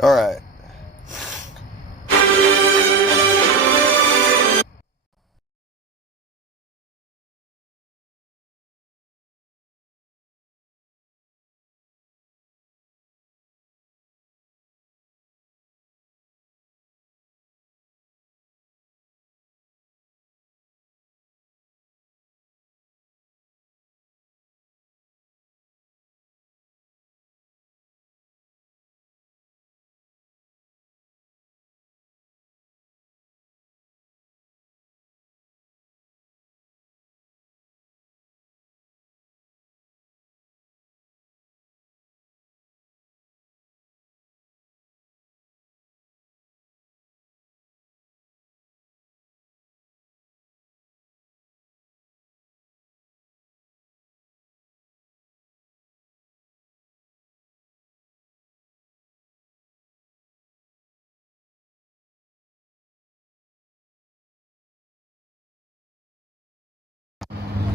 All right.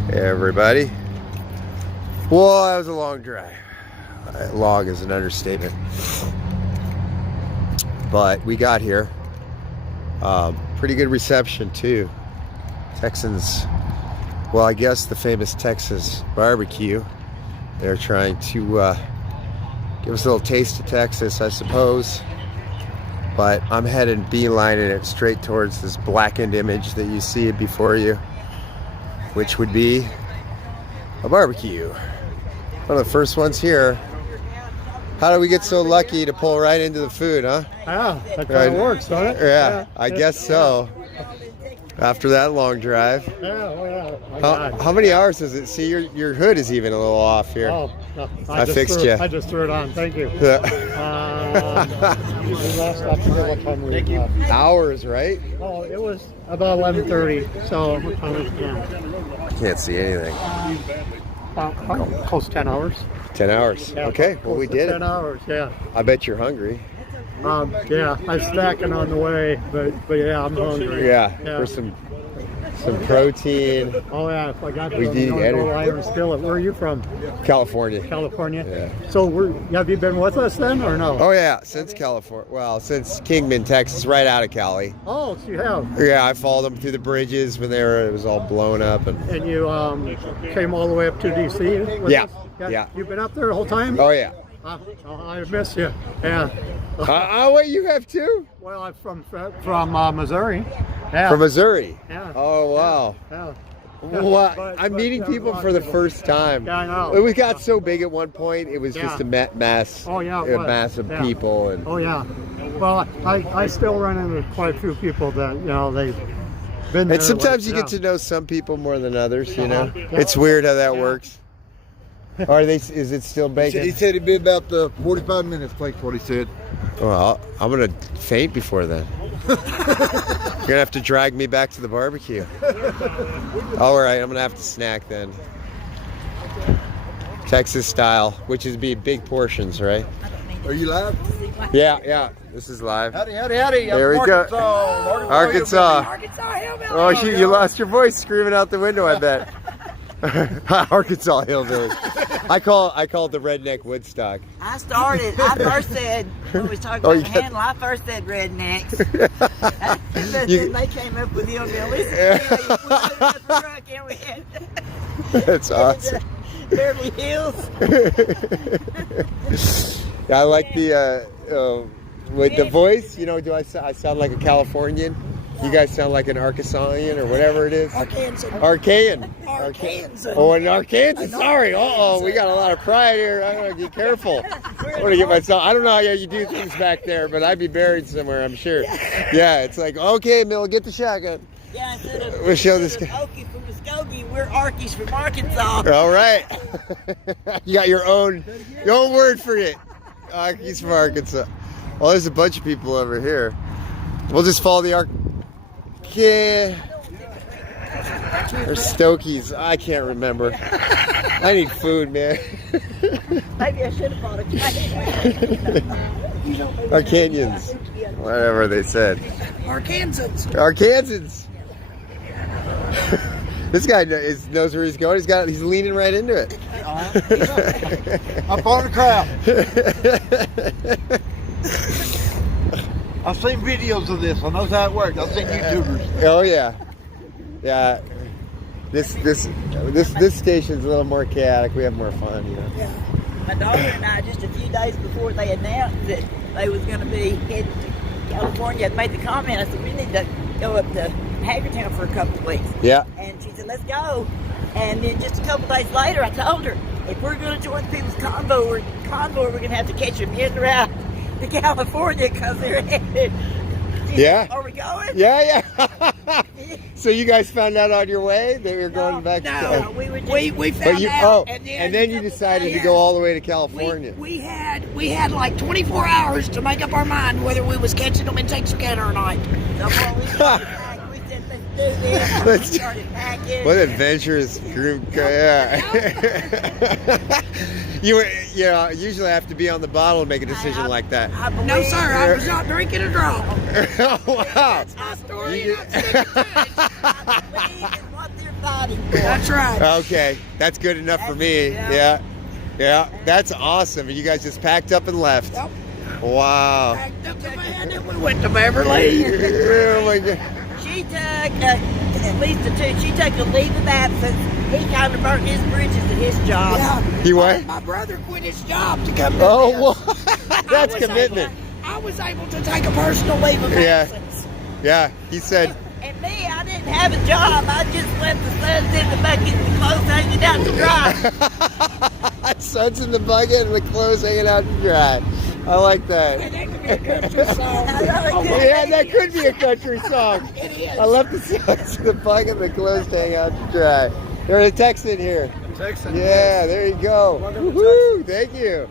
Hey everybody. Well, that was a long drive. Long is an understatement. But we got here. Pretty good reception too. Texans, well, I guess the famous Texas barbecue. They're trying to give us a little taste of Texas, I suppose. But I'm heading beelining it straight towards this blackened image that you see before you, which would be a barbecue. One of the first ones here. How do we get so lucky to pull right into the food, huh? Yeah, that kind of works, don't it? Yeah, I guess so. After that long drive. Yeah, oh yeah. How many hours is it? See, your hood is even a little off here. Oh, no, I fixed you. I just threw it on. Thank you. Yeah. We left after what time we left. Hours, right? Oh, it was about 11:30. So what time is it now? Can't see anything. Close to 10 hours. 10 hours. Yeah, Okay, well we did 10 it. hours, yeah. I bet you're hungry. Yeah, I'm snacking on the way, but yeah, I'm hungry. Yeah, for some protein. Oh yeah, if I got We did go iron skillet. Where are you from? California. California. Yeah. So have you been with us then, or no? Oh yeah, since California. Well, since Kingman, Texas, right out of Cali. Oh, so you have. Yeah, I followed them through the bridges when it was all blown up. And you came all the way up to DC with Yeah. us? Yeah. You've been up there the whole time? Oh yeah. I miss you. Yeah. Oh wait, you have too? Well, I'm from Missouri. Yeah. From Missouri. Yeah. Oh wow. Yeah. Well, I'm meeting people for the first time. Yeah, I know. We got so big at one point, it was just a mass. Oh yeah. A mass of people and. Oh yeah. Well, I still run into quite a few people that they've been there. And sometimes you get to know some people more than others. You know, it's weird how that works. Are they? Is it still bacon? He said it'd be about 45 minutes. That's what he said. Well, I'm gonna faint before then. You're gonna have to drag me back to the barbecue. All right, I'm gonna have to snack then. Texas style, which is big portions, right? Are you live? Yeah. This is live. Howdy. There we go. Arkansas. Oh, you lost your voice screaming out the window, I bet. Arkansas hillbilly. I call it the redneck Woodstock. I first said, when we was talking about handle, I first said rednecks. Then they came up with hillbillies. That's awesome. Beverly Hills. Yeah, I like with the voice, do I sound like a Californian? You guys sound like an Arkansasian or whatever it is. Arcan. Oh, an Arkansas. Sorry. We got a lot of pride here. I gotta be careful. I want to get myself. I don't know how you do things back there, but I'd be buried somewhere, I'm sure. Yeah, it's like, okay, Mill, get the shotgun. Yeah, instead of we'll show this guy. Okie from Muskogee, we're Arkies from Arkansas. All right. You got your own word for it. Arkies from Arkansas. Well, there's a bunch of people over here. We'll just follow the or Stokies. I can't remember. I need food, man. Maybe I should have bought a cake. Arcanians. Whatever they said. Arkansans. This guy knows where he's going. He's leaning right into it. I'm part of the crowd. I've seen videos of this. I know how it works. I've seen YouTubers. Oh yeah, yeah. This station's a little more chaotic. We have more fun, you know. Yeah. My daughter and I, just a few days before they announced that they was going to be heading to California, had made the comment. I said, we need to go up to Hagertown for a couple of weeks. Yeah. And she said, let's go. And then just a couple days later, I told her, if we're going to join the people's convoy, we're going to have to catch them en route to California because they're headed. Yeah. Are we going? Yeah. So you guys found out on your way that you're going back to No, we were just, We found out, and then you decided to go all the way to California. we had like 24 hours to make up our mind whether we was catching them in Texarkana or not. So when we started packing, we said, let's do this. We started packing. What adventurous group! Yeah. You usually have to be on the bottle to make a decision like that. I believe No, sir, I was not drinking a drop. Oh, wow. That's my story. and I'm sticking to it. I believe in what they're fighting for. That's right. Okay, that's good enough for me. Yeah. Yeah, that's awesome. And you guys just packed up and left. Yep. Wow. Packed up the van and we went to Beverly. Oh my God. She took, at least the two, she took a leave of absence. He kind of burnt his bridges at his job. Yeah. He what? My brother quit his job to come to Oh, this. well, that's I was commitment. I was able to take a personal leave of Yeah. absence. Yeah, he said. And me, I didn't have a job. I just left the suds in the bucket and the clothes hanging out to dry. Suds in the bucket and the clothes hanging out to dry. I like that. And that could be a country song. Yeah, that could be a country song. It is. I love the suds in the bucket and the clothes hanging out to dry. There's a Texan here. Texas. Yeah, there you go. Woohoo! Thank you.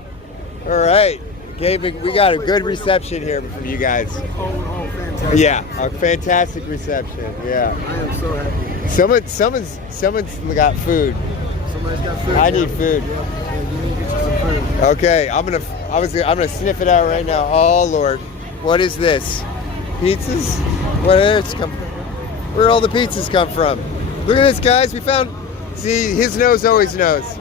All right. Okay, we got a good reception here from you guys. Fantastic. Yeah, a fantastic reception. Yeah. I am so happy. Someone's got food. Somebody's got food. I need food. Yeah, you need to get you some food. Okay, I'm gonna sniff it out right now. Oh Lord, what is this? Pizzas? Where all the pizzas come from? Look at this, guys. We found. See, his nose always knows.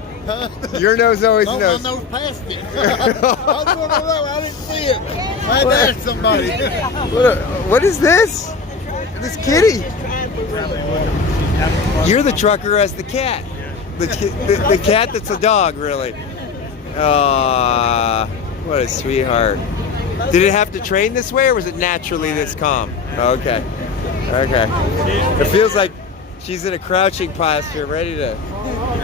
Your nose always My knows. nose passed it. I was going to know. I didn't see it. I had to ask somebody. What is this? This kitty. You're the trucker as the cat. The cat that's a dog, really. What a sweetheart. Did it have to train this way, or was it naturally this calm? Okay. It feels like she's in a crouching posture, ready to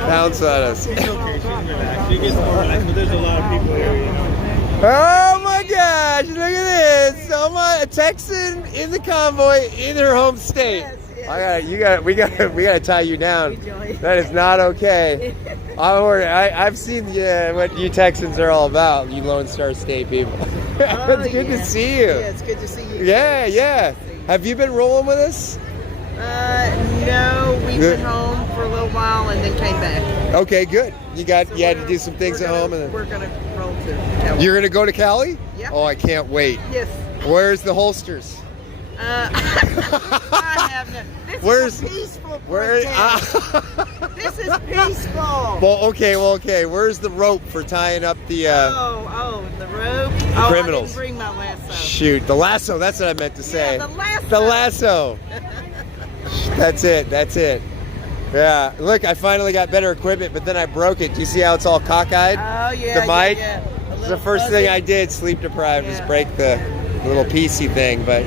pounce on us. She's okay. She's relaxed. She gets more relaxed, but there's a lot of people here, you know. Oh my gosh, look at this. A Texan in the convoy in her home state. We gotta tie you down. That is not okay. I've seen what you Texans are all about, you Lone Star State people. It's good to see you. Yeah, it's good to see you. Yeah. Have you been rolling with us? No, we went home for a little while and then came back. Okay, good. You had to do some things at home, and We're gonna roll to. you're gonna go to Cali? Yeah. Oh, I can't wait. Yes. Where's the holsters? I have no. This Where's- is a peaceful Where? protest. This is peaceful. Well, okay. Where's the rope for tying up the? The rope. criminals. I didn't bring my lasso. Shoot, the lasso. That's what I meant to say. Yeah, the lasso. The lasso. That's it. Yeah. Look, I finally got better equipment, but then I broke it. Do you see how it's all cockeyed? Oh yeah. The mic. Yeah. It's the first thing I did, sleep deprived, was break the little PC thing. But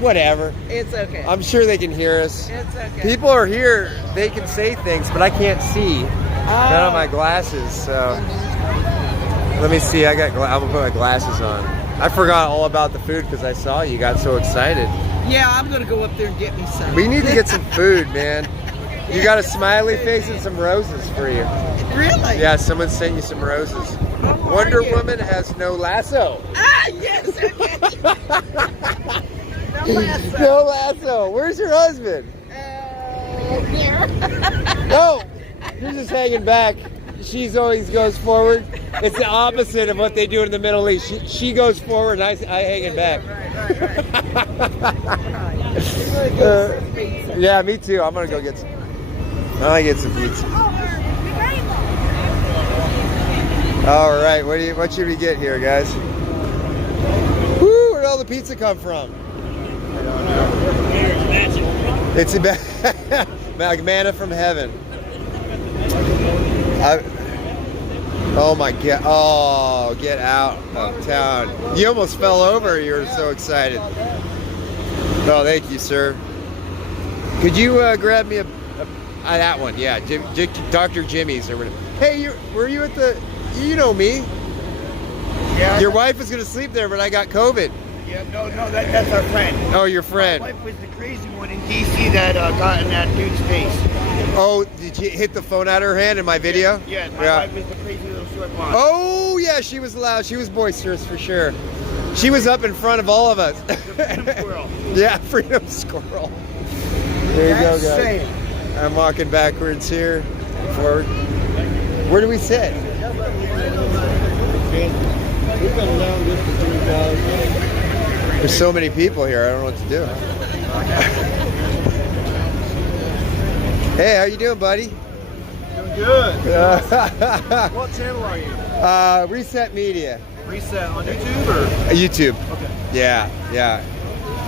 whatever. It's okay. I'm sure they can hear us. It's okay. People are here. They can say things, but I can't see. None of my glasses. So let me see. I'm gonna put my glasses on. I forgot all about the food because I saw you got so excited. Yeah, I'm gonna go up there and get me some. We need to get some food, man. You got a smiley face and some roses for you. Really? Yeah, someone sent you some roses. How are Wonder you? Woman has no lasso. Yes. Okay. No lasso. No lasso. Where's your husband? Here. No, you're just hanging back. She's always goes forward. It's the opposite of what they do in the Middle East. She goes forward and I hang it back. Right. Yeah, me too. I'm gonna go get some. I'm gonna get some pizza. All right, what should we get here, guys? all the pizza come from? It's like manna from heaven. Oh my God! Oh, get out of town! You almost fell over. You were so excited. Oh, thank you, sir. Could you grab me that one? Yeah, Dr. Jimmy's or whatever. Hey, were you at the? You know me. Yeah. Your wife was gonna sleep there, but I got COVID. Yeah, no, that's our friend. Oh, your friend. My wife was the crazy one in DC that got in that dude's face. Oh, did you hit the phone out of her hand in my video? Yeah, my wife was the crazy little short blonde. Oh, yeah, she was loud. She was boisterous for sure. She was up in front of all of us. Freedom squirrel. Yeah, freedom squirrel. There you go, guys. I'm walking backwards here, forward. Where do we sit? There's so many people here, I don't know what to do. Hey, how you doing, buddy? Doing good. What channel are you? Reset Media. Reset on YouTube or? YouTube. Okay. Yeah.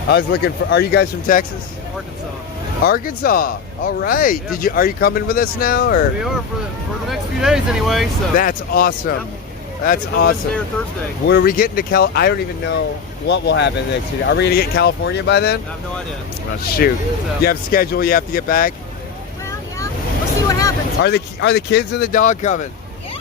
I was looking for. Are you guys from Texas? Arkansas. Arkansas. All right. Yeah. Are you coming with us now, or? We are for the next few days anyway. So. That's awesome. Yeah. That's Wednesday or awesome. Thursday. When are we getting to I don't even know what will happen next year. Are we gonna get California by then? I have no idea. Oh shoot. So. You have schedule. You have to get back. Well, yeah. We'll see what happens. Are the kids and the dog coming? Yeah.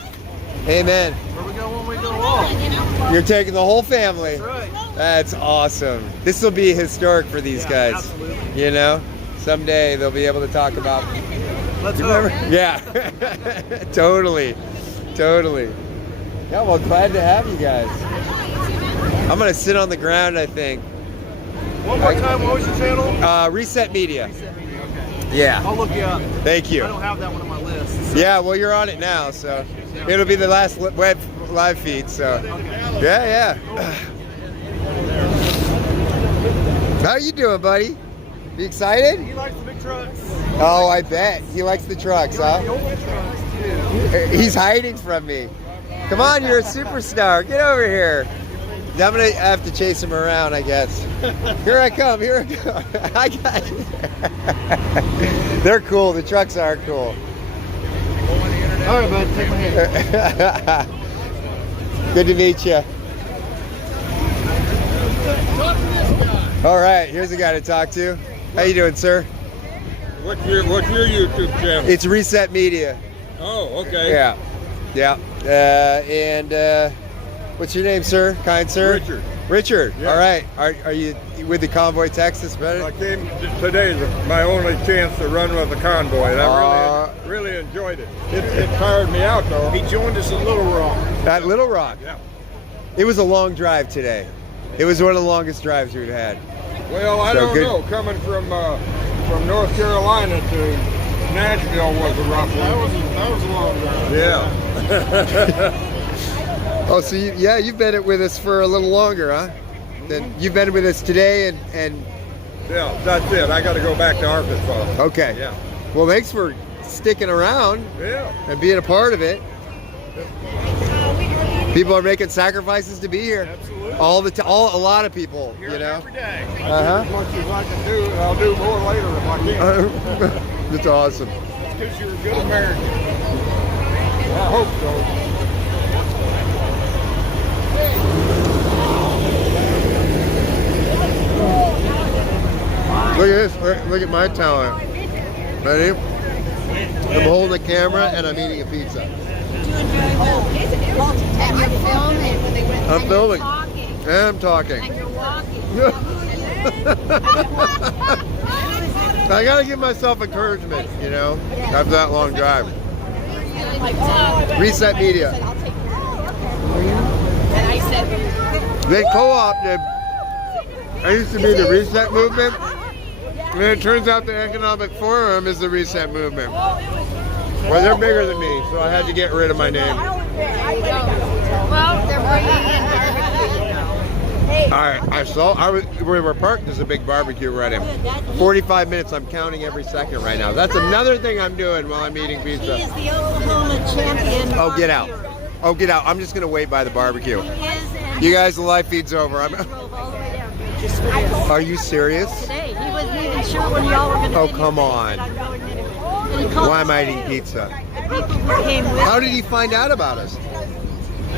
Amen. Where we go when we go home? You're taking the whole family. That's right. That's awesome. This will be historic for these guys. Absolutely. You know, someday they'll be able to talk about. Let's go. Yeah, totally. Yeah, well, glad to have you guys. I'm gonna sit on the ground, I think. One more time, what was your channel? Reset Media. Reset Media, okay. Yeah. I'll look you up. Thank I you. don't have that one on my list. So. Yeah, well, you're on it now, so it'll be the last web live feed. So, yeah. How you doing, buddy? You excited? He likes the big trucks. Oh, I bet he likes the trucks, huh? The old trucks too. He's hiding from me. Come on, you're a superstar. Get over here. I'm gonna have to chase him around, I guess. Here I come. I got you. They're cool. The trucks are cool. All right, bud. Take my hand. Good to meet you. All right, here's a guy to talk to. How you doing, sir? What's your YouTube channel? It's Reset Media. Oh, okay. Yeah. And what's your name, sir? Kind sir? Richard. Richard. Yeah. All right. Are you with the Convoy Texas, brother? I came today is my only chance to run with the convoy, and I really enjoyed it. It tired me out though. He joined us in Little Rock. At Little Rock. Yeah. It was a long drive today. It was one of the longest drives we've had. Well, I don't know. Coming from North Carolina to Nashville was a rough one. That was a long drive. Yeah. Oh, so you've been with us for a little longer, huh? Then you've been with us today, and Yeah, that's it. I got to go back to Arkansas. okay. Yeah. Well, thanks for sticking around Yeah. and being a part of it. People are making sacrifices to be here. Absolutely. A lot of people, you know. Every day. Uh As much as I can do, and I'll do more later if I can. huh. That's awesome. Because you're a good American. I hope so. Look at this. Look at my talent. Ready? I'm holding a camera and I'm eating a pizza. And you're filming. I'm filming. And I'm talking. And you're walking. I gotta give myself encouragement, you know, after that long drive. Reset Media. And I said, They co-opted. I used to be the Reset Movement, and it turns out the Economic Forum is the Reset Movement. Well, they're bigger than me, so I had to get rid of my name. well, they're bringing in We were parked. There's a big barbecue right in. 45 minutes. I'm counting every second right now. That's another thing I'm doing while I'm eating pizza. He is the Oklahoma champion. Oh, get out. Oh, get out. I'm just going to wait by the barbecue. He is, and You guys, the live feed's over. he drove all the way just for this. Are you serious? Today, he wasn't even sure when y'all were going to. Oh, come on. Why am I eating pizza? The people who came with. How did he find out about us?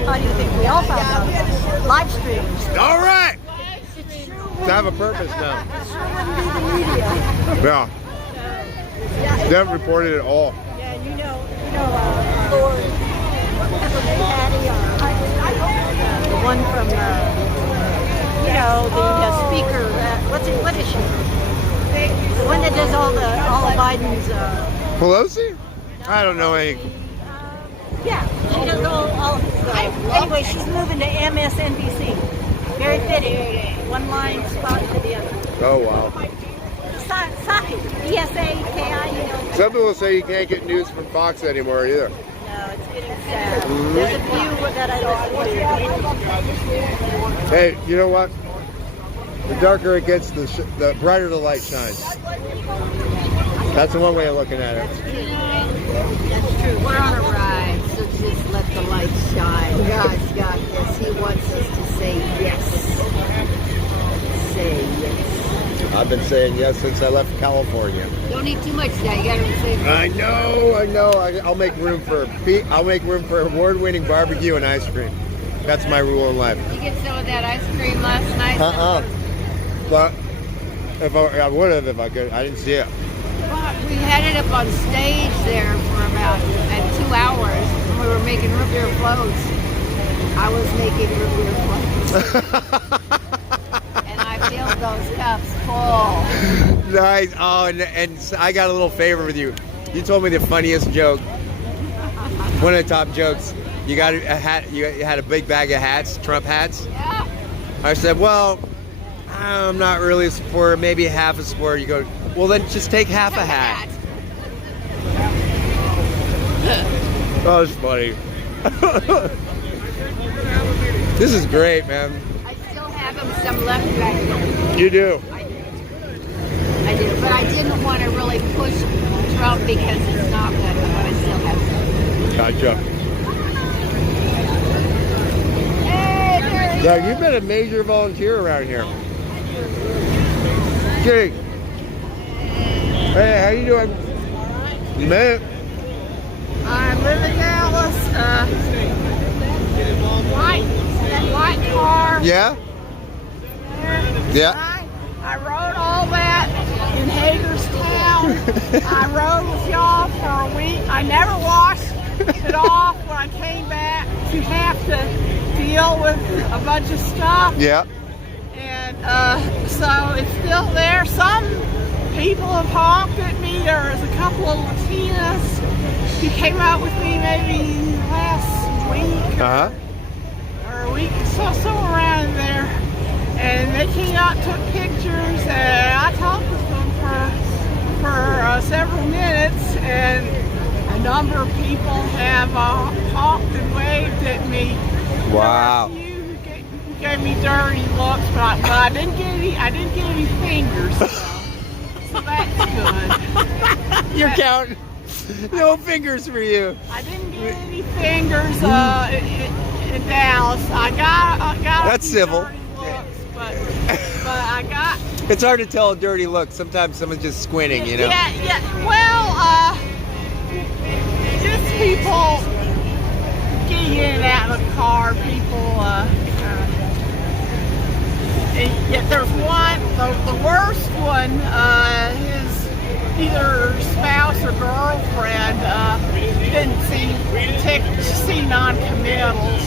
How do you think we all found out? Live streams. All right. It sure To have a purpose now. wouldn't be the media. Yeah. They haven't reported at all. Yeah, Lord, Patty, the one from, the speaker. What is she? The one that does all of Biden's. Pelosi? I don't know any. Yeah, she does all of his stuff. Anyway, she's moving to MSNBC. Very fitting. One line spot to the other. Oh, wow. Saki, ESAKI, Some people say you can't get news from Fox anymore either. No, it's getting sad. There's a few that I listen to. Hey, you know what? The darker it gets, the brighter the light shines. That's the one way of looking at it. That's true. We're on a ride, so just let the light shine. God's got this. He wants us to say yes. Say yes. I've been saying yes since I left California. Don't eat too much now. You gotta say. I know. I'll make room for award-winning barbecue and ice cream. That's my rule in life. You get some of that ice cream last night. But if I would have if I could. I didn't see it. Well, we had it up on stage there for about 2 hours, and we were making root beer floats. I was making root beer floats. And I filled those cups full. Nice. Oh, and I got a little favor with you. You told me the funniest joke. One of the top jokes. You got a hat. You had a big bag of hats, Trump hats. Yeah. I said, well, I'm not really a supporter. Maybe half a supporter. You go, well, then just take half a hat. That was funny. This is great, man. I still have some left back there. You do. I did, but I didn't want to really push Trump because it's not good, but I still have some. Gotcha. Yeah, you've been a major volunteer around here. Okay. Hey, how you doing? You made it? I live in Dallas. That white car. Yeah? Yeah. I rode all that in Hagerstown. I rode with y'all for a week. I never washed it off when I came back to have to deal with a bunch of stuff. Yeah. And so it's still there. Some people have honked at me. There was a couple of Latinas who came out with me maybe last week or a week, so somewhere around there. And they came out and took pictures, and I talked with them for several minutes, and a number of people have honked and waved at me. Wow. There were a few who gave me dirty looks, but I didn't get any fingers. So that's good. You're counting. No fingers for you. I didn't get any fingers in Dallas. I got That's a few civil. dirty looks, but I got. It's hard to tell a dirty look. Sometimes someone's just squinting, you know? Yeah. Well, just people getting in and out of the car. People. And yet there's one, the worst one. His either spouse or girlfriend didn't seem non-committal.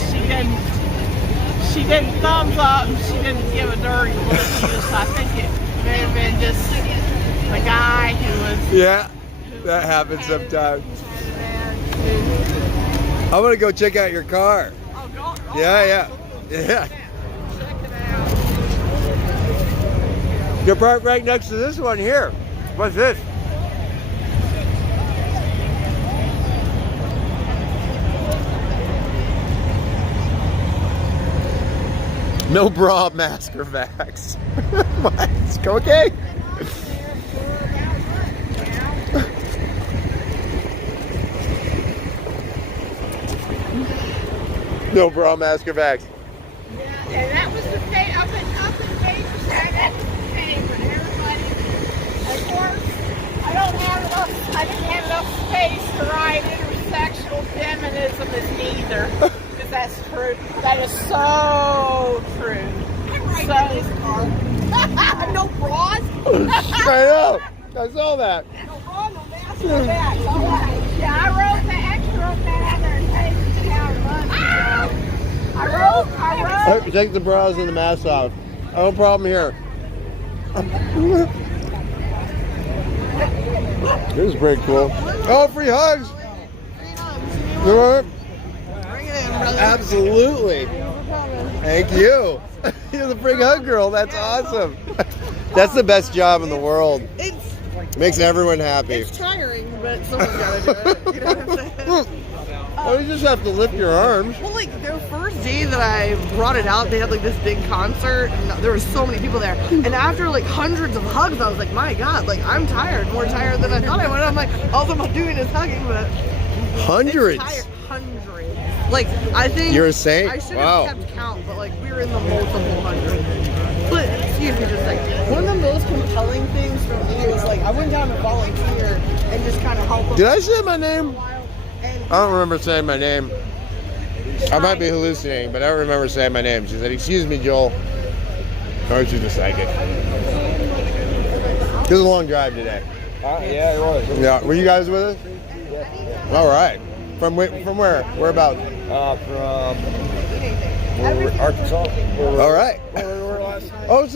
She didn't thumbs up, and she didn't give a dirty look. I think it may have been just the guy who was. Yeah, that happens sometimes. I'm gonna go check out your car. Oh, go. Yeah. Check it out. You're parked right next to this one here. What's this? No bra, mask, or vax. What? It's okay. No bra, mask, or vax. Yeah, and that was the day up in Vegas. course, I didn't have enough space to write intersectional feminism as neither. Because that's true. That is so true. So, no bras? I know. I saw that. No bras, no mask, no bags. All right. Yeah, I wrote the extra on that and changed it out of money. I wrote. Take the bras and the mask off. No problem here. This is pretty cool. Oh, free hugs. You want it? Bring it in, brother. Absolutely. Thank you. You're the free hug girl. That's awesome. That's the best job in the world. Makes everyone happy. It's tiring, but someone's got to do it. You know what I'm saying? Oh, you just have to lift your arms. Well, like the first day that I brought it out, they had like this big concert, and there were so many people there. And after like hundreds of hugs, I was like, my God, like I'm tired, more tired than I thought I would. I'm like, all I'm doing is hugging, but Hundreds. Hundreds. Like I think You're a saint. I should Wow. have kept count, but like we were in the multiple hundreds. But excuse me, just like one of the most compelling things for me was like I went down to volunteer and just kind of help them. Did I say my name? I don't remember saying my name. I might be hallucinating, but I don't remember saying my name. She said, "Excuse me, Joel." Or she's a psychic. It was a long drive today. Yeah, it was. Yeah, were you guys with us? Yeah. All right. From where? Whereabouts? From Arkansas. All right. Where we were last night. Oh,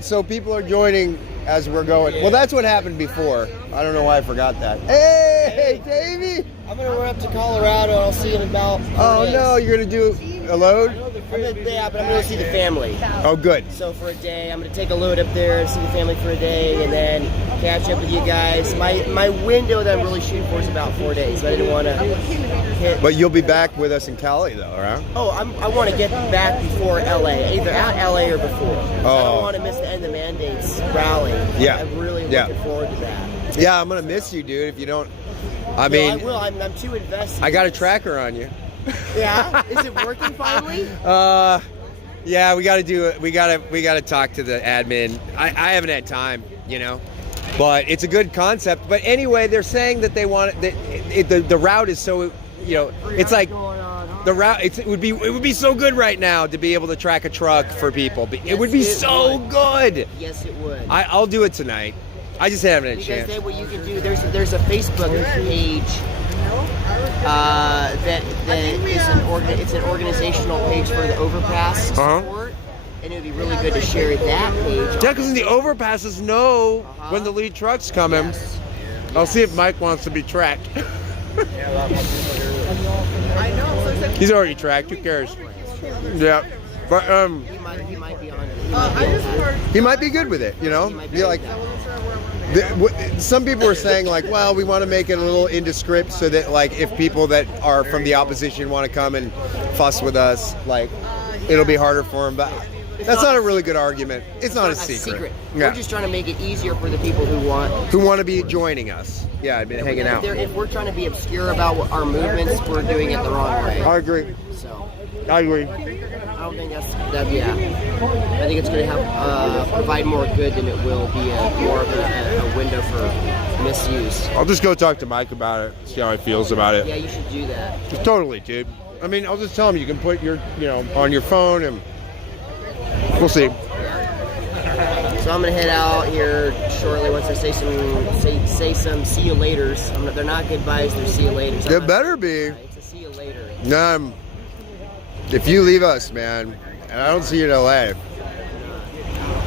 so people are joining as we're going. Well, that's what happened before. I don't know why I forgot that. Hey, Davey! I'm gonna run up to Colorado. I'll see you in about 4 Oh days. no, you're gonna do a load? Yeah, but I'm gonna see the family. Oh, good. So for a day, I'm gonna take a load up there, see the family for a day, and then catch up with you guys. My window that I'm really shooting for is about 4 days. I didn't want to hit. But you'll be back with us in Cali, though, right? Oh, I want to get back before LA, either at LA or before. I Oh. don't want to miss the End the Mandates rally. Yeah. I'm really looking forward to that. Yeah, I'm gonna miss you, dude. If you don't, I No, mean, I will. I'm too invested. I got a tracker on you. Yeah, is it working finally? Yeah, we gotta do it. We gotta talk to the admin. I haven't had time, you know, but it's a good concept. But anyway, they're saying that they want it. The route is so, you know, it's like the route. It would be so good right now to be able to track a truck for people. It would be so good. Yes, it would. I'll do it tonight. I just haven't had a Because chance. then what you can do, there's a Facebook page that is it's an organizational page for the overpass support, and it would be really good to share that page. Yeah, because the overpasses know when the lead truck's coming. Yes. I'll see if Mike wants to be tracked. I know. He's already tracked. Who cares? Yeah, but He might be on it. I just heard. he might be good with it. You know, be like. Some people were saying like, well, we want to make it a little indescript so that like if people that are from the opposition want to come and fuss with us, like it'll be harder for them. But that's not a really good argument. It's not a secret. Yeah. We're just trying to make it easier for the people who want to be joining us. Yeah, I've been hanging out. If we're trying to be obscure about what our movements, we're doing it the wrong way. I agree. So I agree. I don't think I think it's going to provide more good than it will be more of a window for misuse. I'll just go talk to Mike about it, see how he feels about it. Yeah, you should do that. Totally, dude. I mean, I'll just tell him you can put your, on your phone and we'll see. So I'm gonna head out here shortly once I say some see you laters. They're not goodbyes, they're see you laters. There better be. It's a see you later. If you leave us, man, and I don't see you in LA,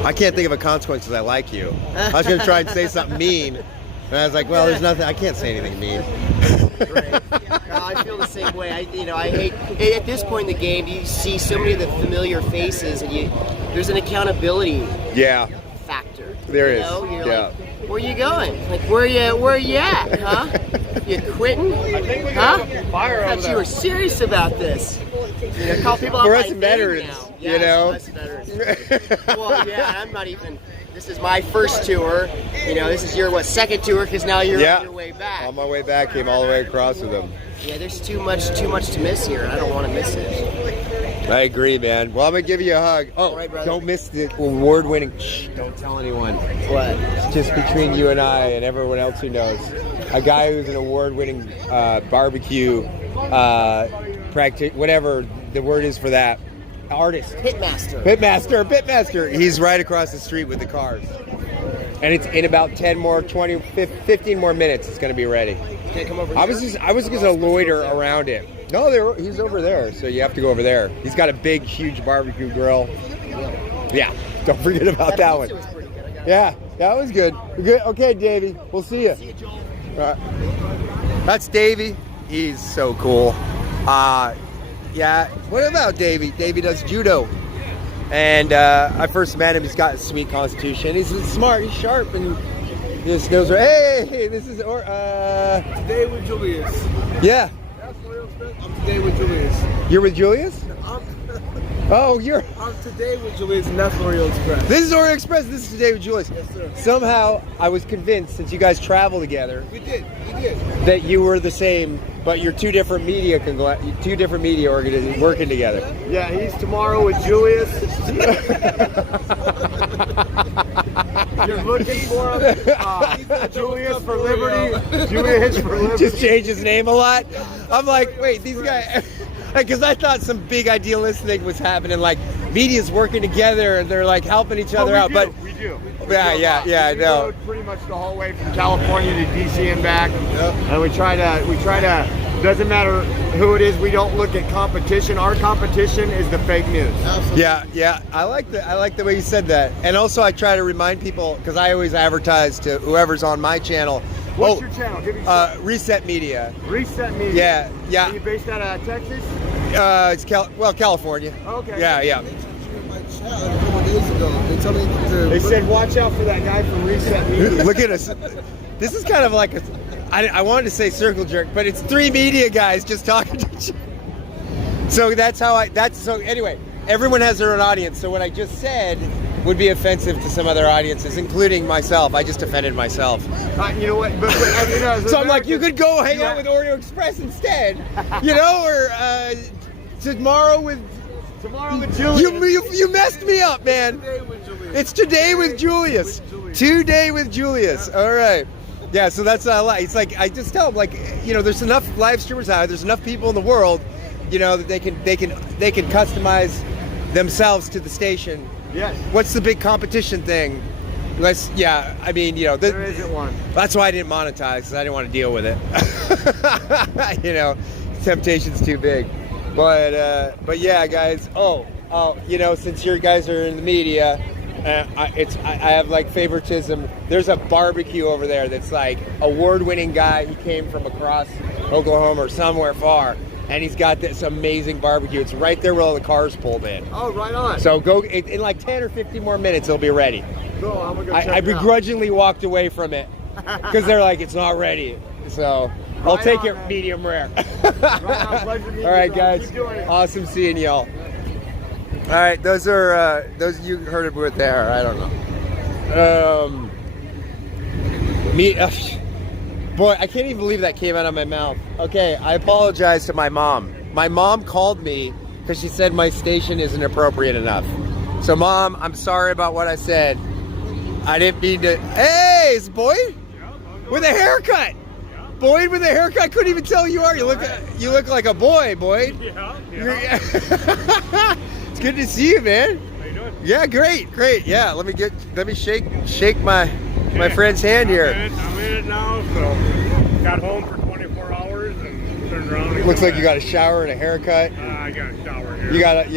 I can't think of a consequence because I like you. I was gonna try and say something mean, and I was like, well, there's nothing. I can't say anything mean. Right. I feel the same way. I hate at this point in the game. You see so many of the familiar faces, and there's an accountability factor. There is. You're like, where you going? Like, where you at? Huh? You quitting? Huh? I thought you were serious about this. Call people out For by us name veterans, now. Us veterans. Well, yeah, I'm not even. This is my first tour. This is your second tour because now you're on your way back. On my way back, came all the way across with them. Yeah, there's too much to miss here, and I don't want to miss it. I agree, man. Well, I'm gonna give you a hug. Oh, right, brother. don't miss the award-winning. Shh, don't tell anyone. What? It's just between you and I and everyone else who knows. A guy who's an award-winning barbecue, whatever the word is for that, artist. Pitmaster. He's right across the street with the cars. And it's in about 10 more, 20, 15 more minutes. It's going to be ready. Can't come over I was just going to loiter around it. No, he's over there, so you have to go over there. He's got a big, huge barbecue grill. Yeah, don't forget about that one. Yeah, that was good. Good. Okay, Davey, we'll see you. See you, Joel. All right. That's Davey. He's so cool. Yeah. What about Davey? Davey does judo. And I first met him. He's got a sweet constitution. He's smart. He's sharp, and he just knows. Hey, this is Today with Julius. Yeah. I'm today with Julius. You're with Julius? Oh, I'm today with Julius, and that's Oreo Express. This is Oreo Express. This is Today with Julius. Yes, sir. Somehow, I was convinced, since you guys travel together, We did. that you were the same, but you're two different media organizations working together. Yeah, he's tomorrow with Julius. You're looking for him. Julius for Liberty. Julius for Liberty. Just change his name a lot. I'm like, wait, these guys, because I thought some big idealistic thing was happening, like media's working together and they're like helping each other out. But we do. yeah, I We know. rode pretty much the whole way from California to DC and back, and we try to. Doesn't matter who it is. We don't look at competition. Our competition is the fake news. Yeah. I like the way you said that. And also, I try to remind people, because I always advertise to whoever's on my channel. What's your channel? Give me Reset Media. Reset Media. Yeah. Are you based out of Texas? It's California. Okay. Yeah. They said, watch out for that guy from Reset Media. Look at us. This is kind of like I wanted to say circle jerk, but it's three media guys just talking to each other. So so anyway, everyone has their own audience. So what I just said would be offensive to some other audiences, including myself. I just offended myself. You know what? So I'm like, you could go hang out with Oreo Express instead, or tomorrow with Julius. You messed me up, man. It's Today with Julius. Today with Julius. All right. Yeah, so that's what I like. It's like I just tell them, like, there's enough live streamers out there. There's enough people in the world, that they can customize themselves to the station. Yes. What's the big competition thing? There isn't one. That's why I didn't monetize, because I didn't want to deal with it. Temptation's too big. But yeah, guys. Since you guys are in the media, I have like favoritism. There's a barbecue over there that's like award-winning guy. He came from across Oklahoma or somewhere far, and he's got this amazing barbecue. It's right there where all the cars pulled in. Oh, right on. So go in like 10 or 15 more minutes, it'll be ready. Cool, I'm gonna go check I it out. begrudgingly walked away from it because they're like, it's not ready. So I'll take it man. medium rare. Right on, pleasure meeting All right, you, guys. Keep doing it. Awesome seeing y'all. All right, those you heard of it there. I don't know. Boy, I can't even believe that came out of my mouth. Okay, I apologize to my mom. My mom called me because she said my station isn't appropriate enough. So, Mom, I'm sorry about what I said. I didn't mean to. Hey, it's Boyd with a haircut. Boyd with a haircut. Couldn't even tell who you are. You look like a boy, Boyd. Yeah. It's good to see you, man. How you doing? Yeah, great. Yeah, let me shake my friend's hand here. I'm in it now, so got home for 24 hours and turned around. And Looks like you got a shower and a haircut. I got a shower here. You got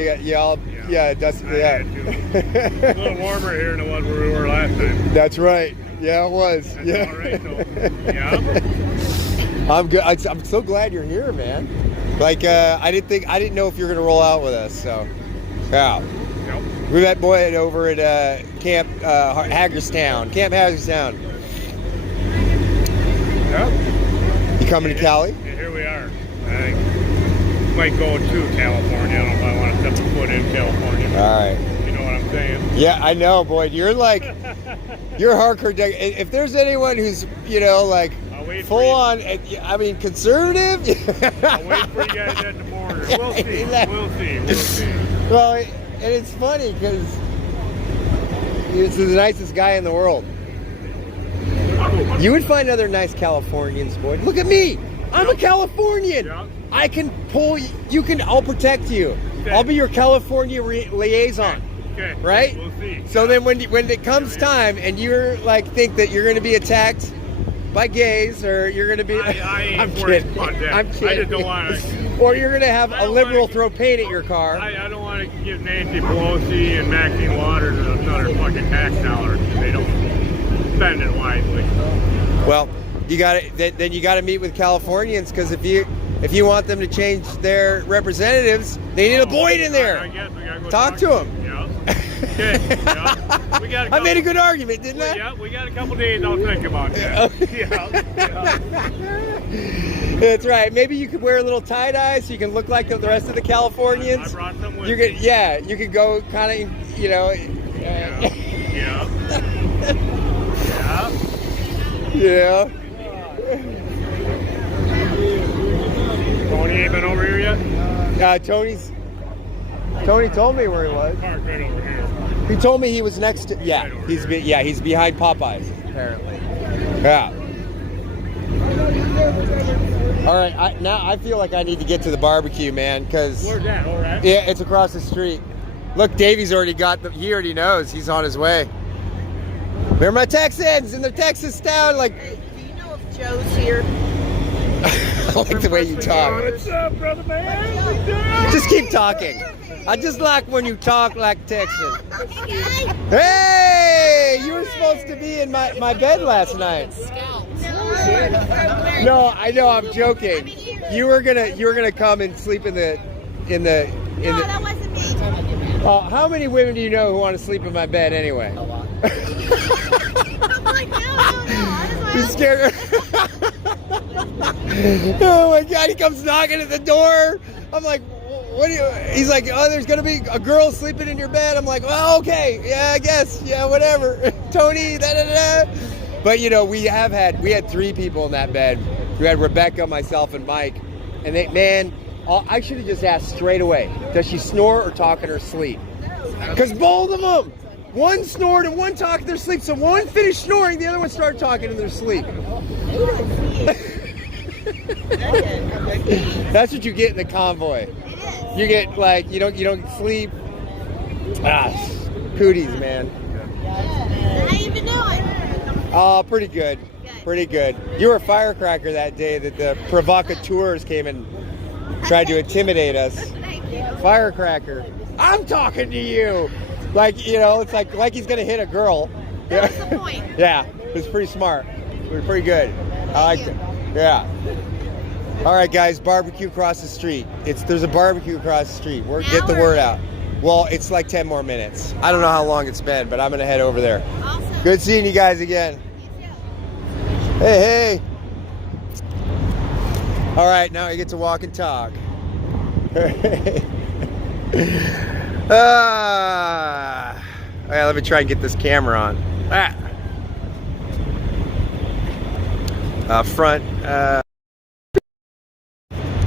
that's I had to. It's a little warmer here than it was where we were last time. That's right. Yeah, it was. That's Yeah. all right, so, yeah. I'm good. I'm so glad you're here, man. Like I didn't know if you were gonna roll out with us. So, yeah. Yep. We met Boyd over at Camp Hagerstown. Camp Hagerstown. Yep. You coming to Cali? And here we are. I might go to California. I don't know if I want to step a foot in California. All right. You know what I'm saying? Yeah, I know, Boyd. You're hardcore. If there's anyone who's I'll wait full for you. on, I mean, conservative. I'll wait for you guys at the border. We'll see. We'll see. We'll see. Well, and it's funny because he's the nicest guy in the world. You would find other nice Californians, boy. Look at me. I'm a Californian. Yep. I can pull you. I'll protect you. Okay. I'll be your California liaison. Okay. Right? We'll see. So then when it comes time and you're like think that you're going to be attacked by gays or you're going to be I ain't I'm worried kidding. about that. I'm kidding. I just don't want to. Or you're going to have a liberal throw paint at your car. I don't want to give Nancy Pelosi and Maxine Waters another fucking tax dollar if they don't spend it wisely. Well, you got to then you got to meet with Californians because if you want them to change their representatives, they need a Boyd in there. I guess we gotta go talk to them. Yeah. Okay. Yeah. We got I made a good argument, didn't I? Yeah, we got a couple days. I'll think about that. Yeah. That's right. Maybe you could wear a little tie dye so you can look like the rest of the Californians. I brought some with you me. could, yeah, you could go kind of, you know. Yeah. Yeah. Yeah. Tony ain't been over here yet? Tony told me where he was. Parked right over here. He told me he was next to, Right over here. he's behind Popeyes, apparently. Yeah. All right, now I feel like I need to get to the barbecue, man, because Where's that? All right. yeah, it's across the street. Look, Davey's already he already knows. He's on his way. They're my Texans in the Texas town. Like, Hey, do you know if Joe's here? I like the way you talk. What's up, brother man? Just keep talking. I just like when you talk like Texan. Hey, you were supposed to be in my bed last night. No, I know. I'm joking. You were gonna come and sleep in the. No, that wasn't me. Oh, how many women do you know who want to sleep in my bed anyway? I'm like, no. You scared her? Oh my God! He comes knocking at the door. I'm like, what do you? He's like, oh, there's gonna be a girl sleeping in your bed. I'm like, well, okay, yeah, I guess, yeah, whatever. Tony, da da da. But you know, we had 3 people in that bed. We had Rebecca, myself, and Mike. And I should have just asked straight away: does she snore or talk in her sleep? Because both of them. One snored and one talked in their sleep. So one finished snoring, the other one started talking in their sleep. That's what you get in the convoy. You get like you don't sleep. Cooties, man. How you been doing? Oh, pretty good. Pretty good. You were a firecracker that day that the provocateurs came and tried to intimidate us. Firecracker. I'm talking to you. Like, you know, it's like he's gonna hit a girl. That was the point. Yeah, it was pretty smart. It was pretty good. I liked it. Yeah. All right, guys, barbecue across the street. There's a barbecue across the street. Get the word out. Well, it's like 10 more minutes. I don't know how long it's been, but I'm gonna head over there. Awesome. Good seeing you guys again. Hey. All right, now you get to walk and talk. All right, let me try and get this camera on. Front.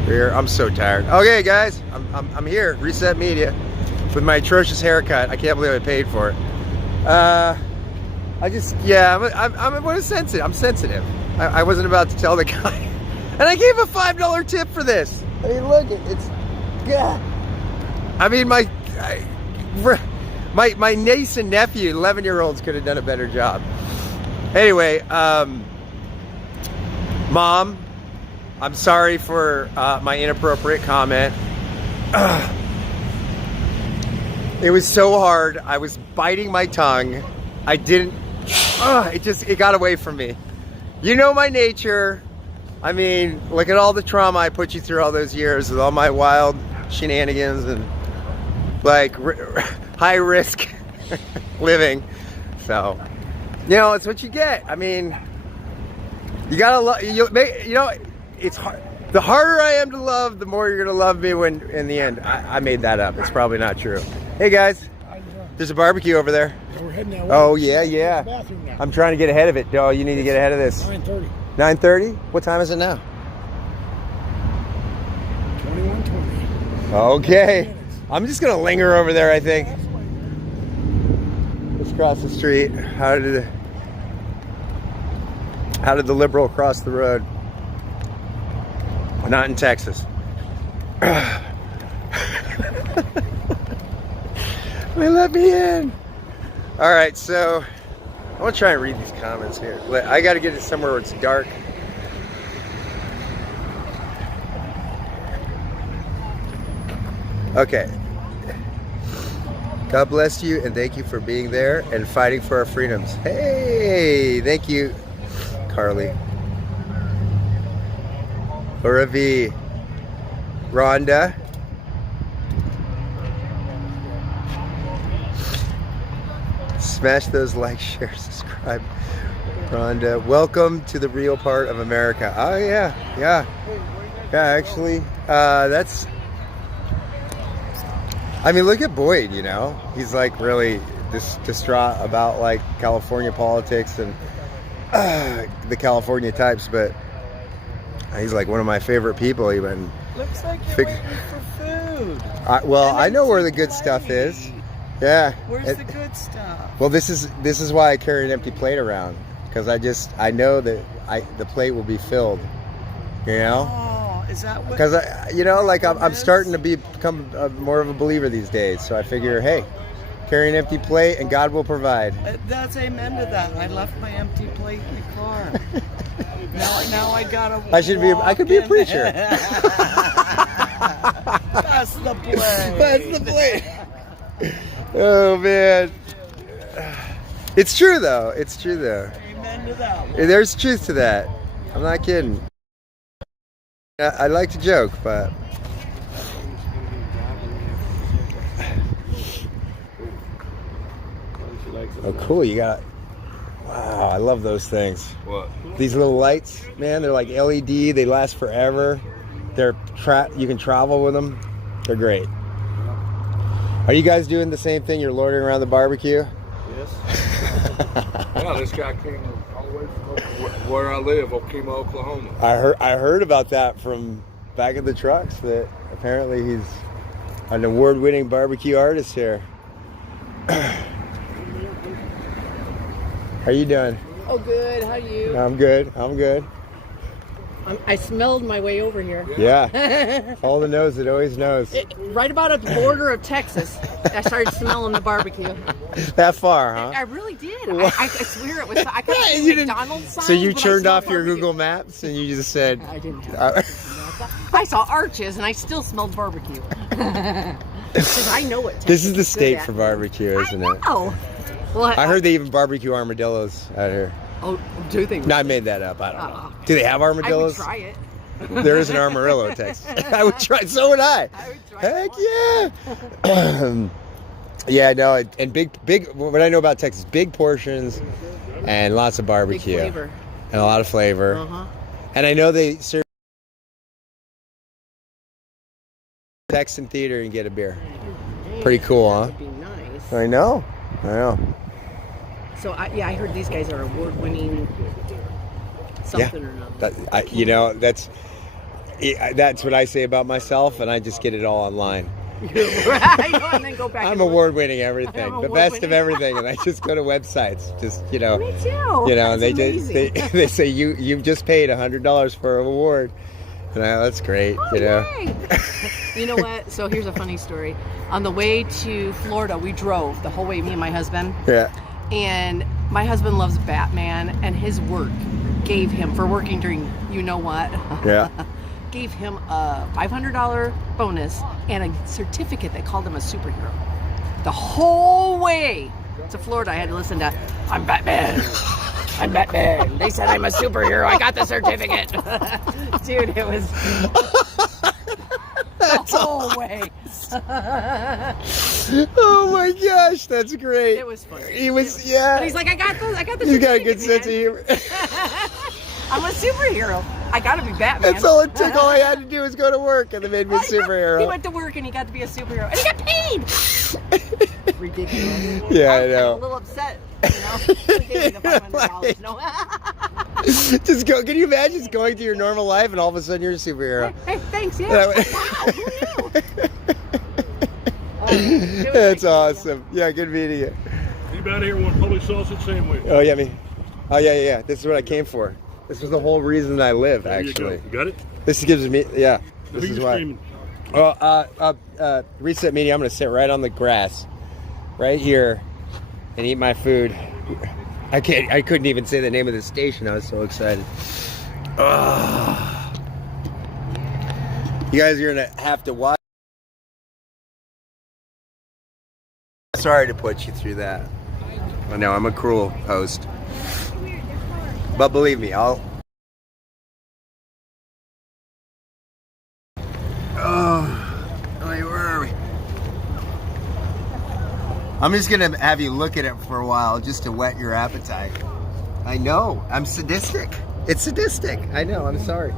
Here, I'm so tired. Okay, guys, I'm here, Reset Media, with my atrocious haircut. I can't believe I paid for it. I'm sensitive. I'm sensitive. I wasn't about to tell the guy, and I gave a $5 tip for this. I mean, look, it's, God. I mean, my niece and nephew, 11-year-olds, could have done a better job. Anyway, Mom, I'm sorry for my inappropriate comment. It was so hard. I was biting my tongue. I didn't. It got away from me. You know my nature. I mean, look at all the trauma I put you through all those years with all my wild shenanigans and like high risk living. So, you know, it's what you get. I mean, you gotta love. You know, it's hard. The harder I am to love, the more you're gonna love me when, in the end. I made that up. It's probably not true. Hey guys, there's a barbecue over there. We're heading that way. Oh yeah. Bathroom now. I'm trying to get ahead of it. Oh, you need to get ahead of this. 9:30. 9:30? What time is it now? 21:20. Okay. I'm just gonna linger over there, I think. Let's cross the street. How did the liberal cross the road? Not in Texas. They let me in. All right, so I want to try and read these comments here. I got to get it somewhere where it's dark. Okay. God bless you and thank you for being there and fighting for our freedoms. Hey, thank you, Carly. Laura V. Rhonda. Smash those likes, share, subscribe. Rhonda, welcome to the real part of America. Oh yeah, actually, that's, I mean, look at Boyd, you know, he's like really distraught about like California politics and the California types, but he's like one of my favorite people even. Looks like you're waiting for food. I know where the good stuff is. Yeah. Where's the good stuff? Well, this is why I carry an empty plate around, because I know that the plate will be filled. You know. Oh, is that what? Because I'm starting to become more of a believer these days. So I figure, hey, carry an empty plate and God will provide. That's amen to that. I left my empty plate in the car. now I gotta. I could be a preacher. That's the plate. That's the plate. Oh man. It's true though. It's true though. Amen to that one. There's truth to that. I'm not kidding. I like to joke, but oh cool, you got, wow, I love those things. What? These little lights, man, they're like LED, they last forever. You can travel with them. They're great. Are you guys doing the same thing? You're loitering around the barbecue? Yes. Yeah, this guy came all the way from where I live, Okima, Oklahoma. I heard about that from back at the trucks, that apparently he's an award-winning barbecue artist here. How you doing? Oh, good. How are you? I'm good. I'm good. I smelled my way over here. Yeah. All the nose that always knows. Right about at the border of Texas, I started smelling the barbecue. That far, huh? I really did. I swear it was. I could see McDonald's signs. So you turned off your Google Maps and you just said. I didn't. I saw arches and I still smelled barbecue. Because I know what Texas This is the is state good at. for barbecue, isn't it? Oh. Well, I heard they even barbecue armadillos out here. Oh, do they? No, I made that up. I don't know. Do they have armadillos? I would try it. There is an Amarillo, Texas. I would try. So would I. would try Heck yeah. Yeah, no, and big. What I know about Texas, big portions, and lots of barbecue, Big flavor. and a lot of flavor. And I know they serve Texan Theater and get a beer. Pretty cool, huh? That'd be nice. I know. So I heard these guys are award-winning something or another. That's what I say about myself, and I just get it all online. And then go back. I'm award-winning everything, the best of everything, and I just go to websites. Just Me too. And they say you've just paid $100 for an award, and that's great. Yay. You know what? So here's a funny story. On the way to Florida, we drove the whole way, me and my husband. Yeah. And my husband loves Batman, and his work gave him, for working during you know what, Yeah. gave him a $500 bonus and a certificate that called him a superhero. The whole way to Florida, I had to listen to, I'm Batman. I'm Batman. They said I'm a superhero. I got the certificate. Dude, it was the whole way. Oh my gosh, that's great. It was funny. He was, yeah. And he's like, I got the He's got a good certificate, sense of humor. I'm a superhero. I gotta be Batman. That's all it took. All I had to do was go to work, and they made me a superhero. He went to work and he got to be a superhero. And he got paid! Ridiculous. Yeah, I was know. a little upset. You know? He gave me the $500. No. Just go. Can you imagine just going through your normal life and all of a sudden you're a superhero? Hey, thanks, yeah. That way- Wow, who knew? That's awesome. Yeah, good meeting you. Anybody here want public sausage sandwich? Oh yeah, me. Oh yeah. This is what I came for. This was the whole reason I live, actually. You got it? This gives me, yeah. This Who is you why. screaming? Well, Reset Media. I'm gonna sit right on the grass, right here, and eat my food. I couldn't even say the name of the station. I was so excited. You guys are gonna have to watch. Sorry to put you through that. I know I'm a cruel host, but believe me, I'll. Wait, where are we? I'm just gonna have you look at it for a while, just to whet your appetite. I know, I'm sadistic. It's sadistic. I know. I'm sorry.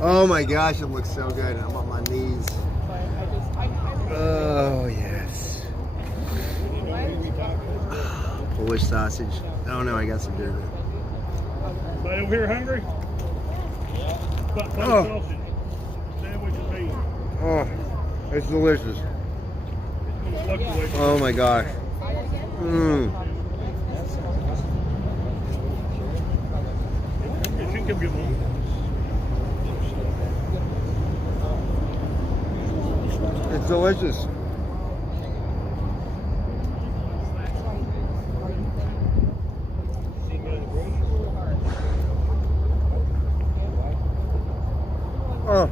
Oh my gosh, it looks so good. I'm on my knees. Oh yes. Polish sausage. Oh no, I got some dinner. Anybody over here hungry? Oh. Sausage. Sandwich and beans. Oh, it's delicious. Oh my gosh. Mmm. She can get one. It's delicious. Oh.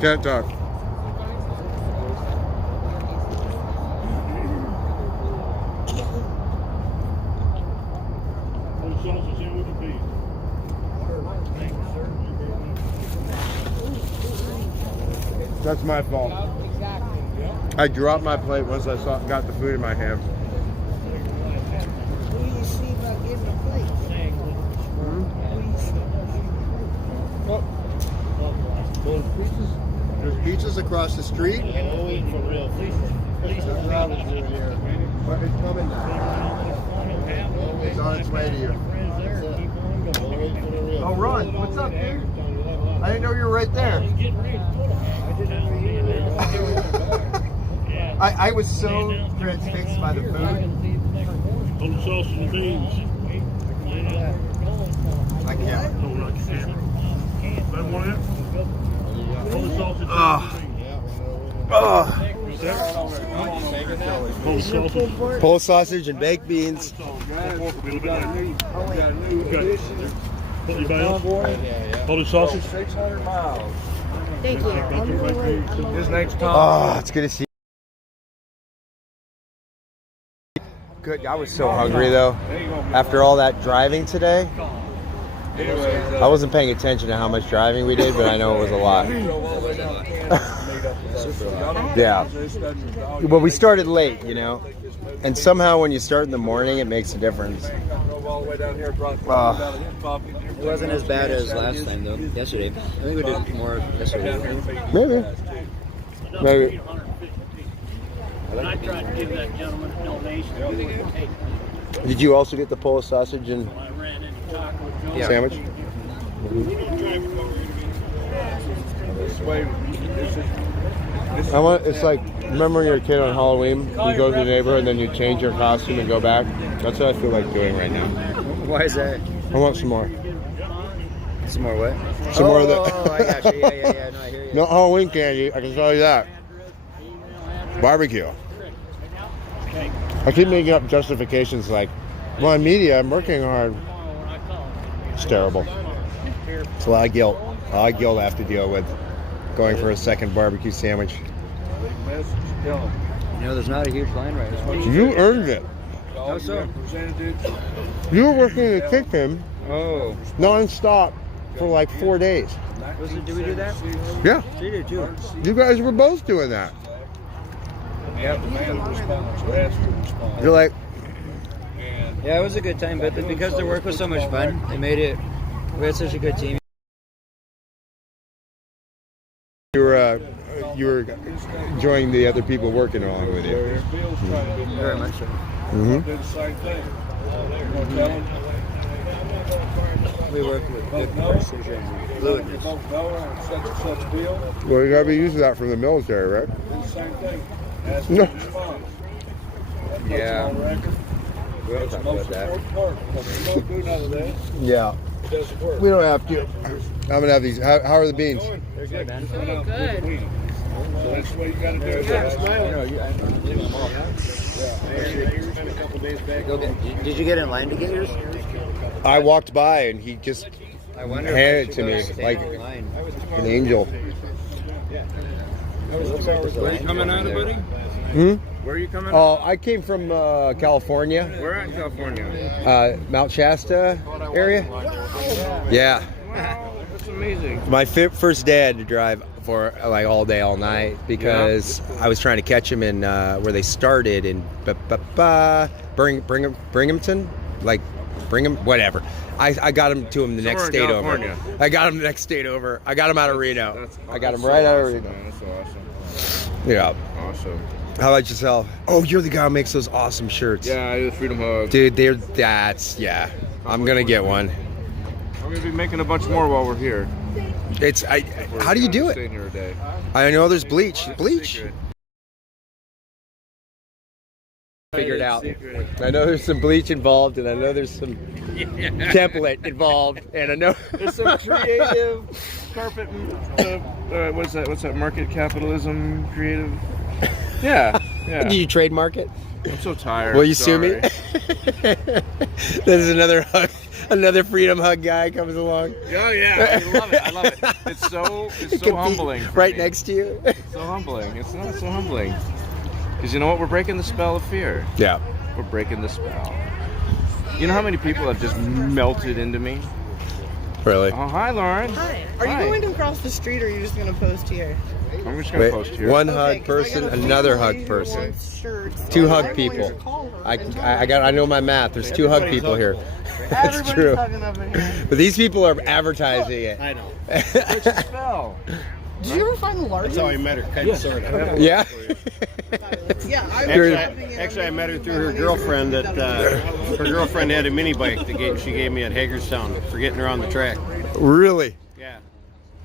Can't talk. That's my fault. I dropped my plate once I got the food in my hand. There's pizzas across the street. It's coming now. It's on its way to you. Oh, Ron, what's up, dude? I didn't know you were right there. I was so transfixed by the food. On the sausage and beans. I can't. That one it? On the sausage Pole sausage and baked beans. Anybody else? Polish sausage? 600 miles. Thank you. His name's Tom. Oh, it's good to see you. Good. I was so hungry though. After all that driving today, I wasn't paying attention to how much driving we did, but I know it was a lot. Yeah. Well, we started late, you know, and somehow when you start in the morning, it makes a difference. It wasn't as bad as last time, though. Yesterday. I think we did more yesterday. Maybe. I tried to give that gentleman a donation. Did you also get the Polish sausage and sandwich? It's like, remember when you're a kid on Halloween, you go to the neighborhood and then you change your costume and go back? That's what I feel like doing right now. Why is that? I want some more. Some more what? Some more of the... Oh, I got you. Yeah. No, I hear you. No Halloween candy, I can tell you that. Barbecue. I keep making up justifications like, well, in media, I'm working hard. It's terrible. It's a lot of guilt. A lot of guilt I have to deal with. Going for a second barbecue sandwich. You know, there's not a huge line right now. You earned it. How so? You were working in the kitchen non-stop for like 4 days. Did we do that? Yeah. We did too. You guys were both doing that. You're like... Yeah, it was a good time, but because the work was so much fun, it made it... We had such a good team. You were enjoying the other people working along with you. Very much so. Mm-hmm. we work with good precision fluidness. Well, you gotta be used to that from the military, right? No. Yeah. We'll talk about that. Yeah. We don't have to. I'm gonna have these. How are the beans? They're good, man. Oh, good. So that's what you gotta do. Did you get in line to get yours? I walked by and he just handed it to me like an angel. Where are you coming out of, buddy? Where are you coming Oh, I came from California. Where at in California? Mount Shasta area. Yeah. Wow, that's amazing. My first day I had to drive for like all day, all night because I was trying to catch him in where they started in Binghamton, like Brigham, whatever. I got him to him the next state over. I got him the next state over. I got him out of Reno. I got him right out of Reno. Man, that's so awesome. Yeah. Awesome. How about yourself? Oh, you're the guy who makes those awesome shirts. Yeah, I do the Freedom Hug. Dude, yeah. I'm gonna get one. I'm gonna be making a bunch more while we're here. How do you do it? Staying here a day. I know there's bleach. Figured out. I know there's some bleach involved, and I know there's some template involved, and I know there's some creative carpet. What's that? Market capitalism, creative. Yeah. Do you trademark it? I'm so tired. Will you sue me? There's another Freedom Hug guy comes along. Oh yeah, I love it. It's so humbling. Right next to you. It's so humbling. It's not so humbling. Because you know what? We're breaking the spell of fear. Yeah. We're breaking the spell. You know how many people have just melted into me? Really? Oh, hi, Lauren. Hi. Are you going to cross the street or are you just going to post here? I'm just going to post here. One hug person, another hug person. Two hug people. I know my math. There's two hug people here. That's true. But these people are advertising it. I know. It's a spell. Did you ever find the largest? That's how I met her, kind of, sort of. Yeah? Actually, I met her through her girlfriend. That her girlfriend had a mini bike that she gave me at Hagerstown for getting her on the track. Really? Yeah.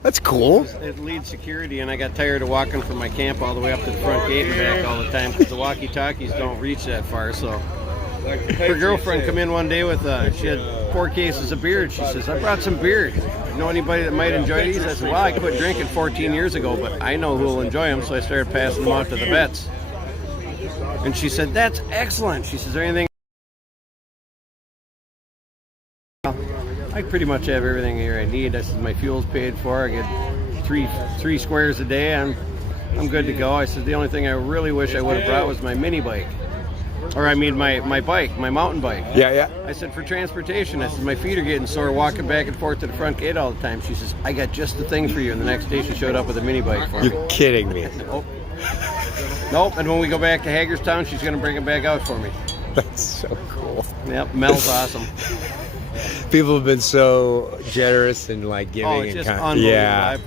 That's cool. It leads security, and I got tired of walking from my camp all the way up to the front gate and back all the time because the walkie-talkies don't reach that far. So her girlfriend come in one day with she had 4 cases of beer. She says, "I brought some beer. You know anybody that might enjoy these?" I said, "Well, I quit drinking 14 years ago, but I know who will enjoy them." So I started passing them out to the vets. And she said, "That's excellent." She says, "Is there anything?" I pretty much have everything here I need. I said, my fuel's paid for. I get three squares a day. I'm good to go. I said, the only thing I really wish I would have brought was my mini bike. Or I mean my bike, my mountain bike. Yeah. I said, for transportation, I said, my feet are getting sore walking back and forth to the front gate all the time. She says, "I got just the thing for you." And the next day she showed up with a mini bike for me. You're kidding me. Nope. And when we go back to Hagerstown, she's going to bring it back out for me. That's so cool. Yep, Mel's awesome. People have been so generous and like giving. Oh, it's just and unbelievable. Yeah.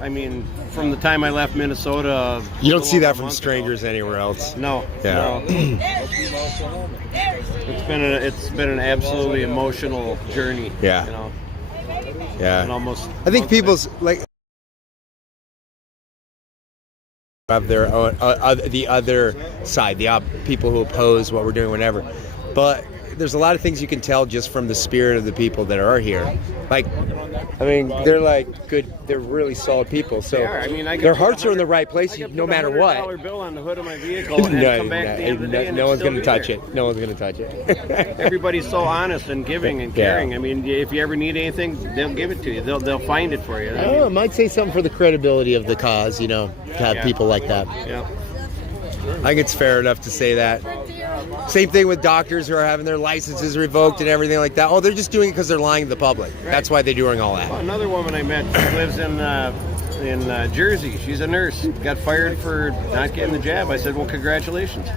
I mean, from the time I left Minnesota. You don't see that from strangers anywhere else. No. Yeah. No. It's been an absolutely emotional journey. Yeah. You know. Yeah. And almost. I think people's like have their own the other side, the people who oppose what we're doing, whatever. But there's a lot of things you can tell just from the spirit of the people that are here. Like, I mean, they're like good. They're really solid people. So I mean, their hearts are in the right place, no matter what. $100 bill on the hood of my vehicle and come back at the end of the day and no one's going to touch it. No one's going to touch it. Everybody's so honest and giving and caring. I mean, if you ever need anything, they'll give it to you. They'll find it for you. I don't know. It might say something for the credibility of the cause, to have people like that. Yeah. I think it's fair enough to say that. Same thing with doctors who are having their licenses revoked and everything like that. Oh, they're just doing it because they're lying to the public. Right. That's why they're doing all that. Well, another woman I met, she lives in Jersey. She's a nurse. Got fired for not getting the jab. I said, well, congratulations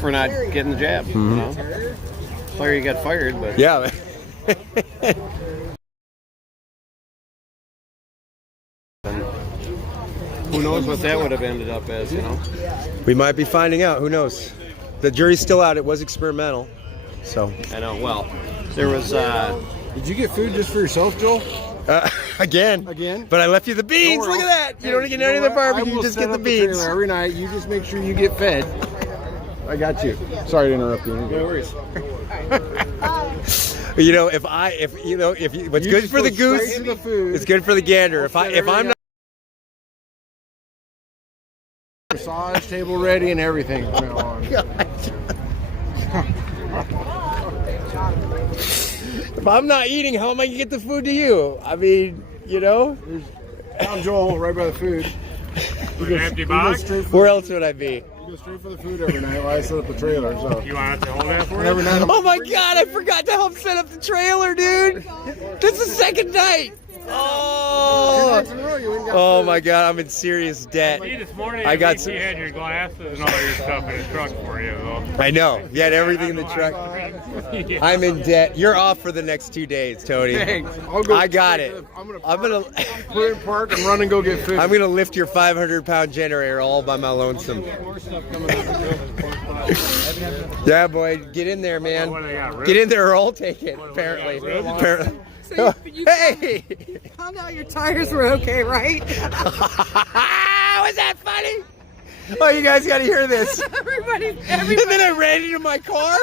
for not getting the jab. Mm-hmm. Sorry you got fired, but yeah. Who knows what that would have ended up as, We might be finding out. Who knows? The jury's still out. It was experimental. So I know. Well, there was Did you get food just for yourself, Joel? Again. But I left you the beans. Look at that. You don't get any of the barbecue. You just get the beans. Every night, you just make sure you get fed. I got you. Sorry to interrupt you. No worries. You know, what's good for the goose, it's good for the gander. If I'm not. Massage table ready and everything from now on. If I'm not eating, how am I gonna get the food to you? I mean, you know. I'm Joel, right by the food. Empty box? Where else would I be? You go straight for the food every night while I set up the trailer. So you want to hold that for every night. Oh my God! I forgot to help set up the trailer, dude. That's the second night. Oh my God! I'm in serious debt. See, this morning I got you had your glasses and all your stuff in the truck for you, though. I know. You had everything in the truck. I'm in debt. You're off for the next 2 days, Tony. Thanks. I got it. I'm gonna put it in park and run and go get food. I'm gonna lift your 500-pound generator all by my lonesome. Yeah, boy, get in there, man. Get in there, or I'll take it. Apparently. So hey! Found out your tires were okay, right? Was that funny? Oh, you guys got to hear this. Everybody. And then I ran into my car.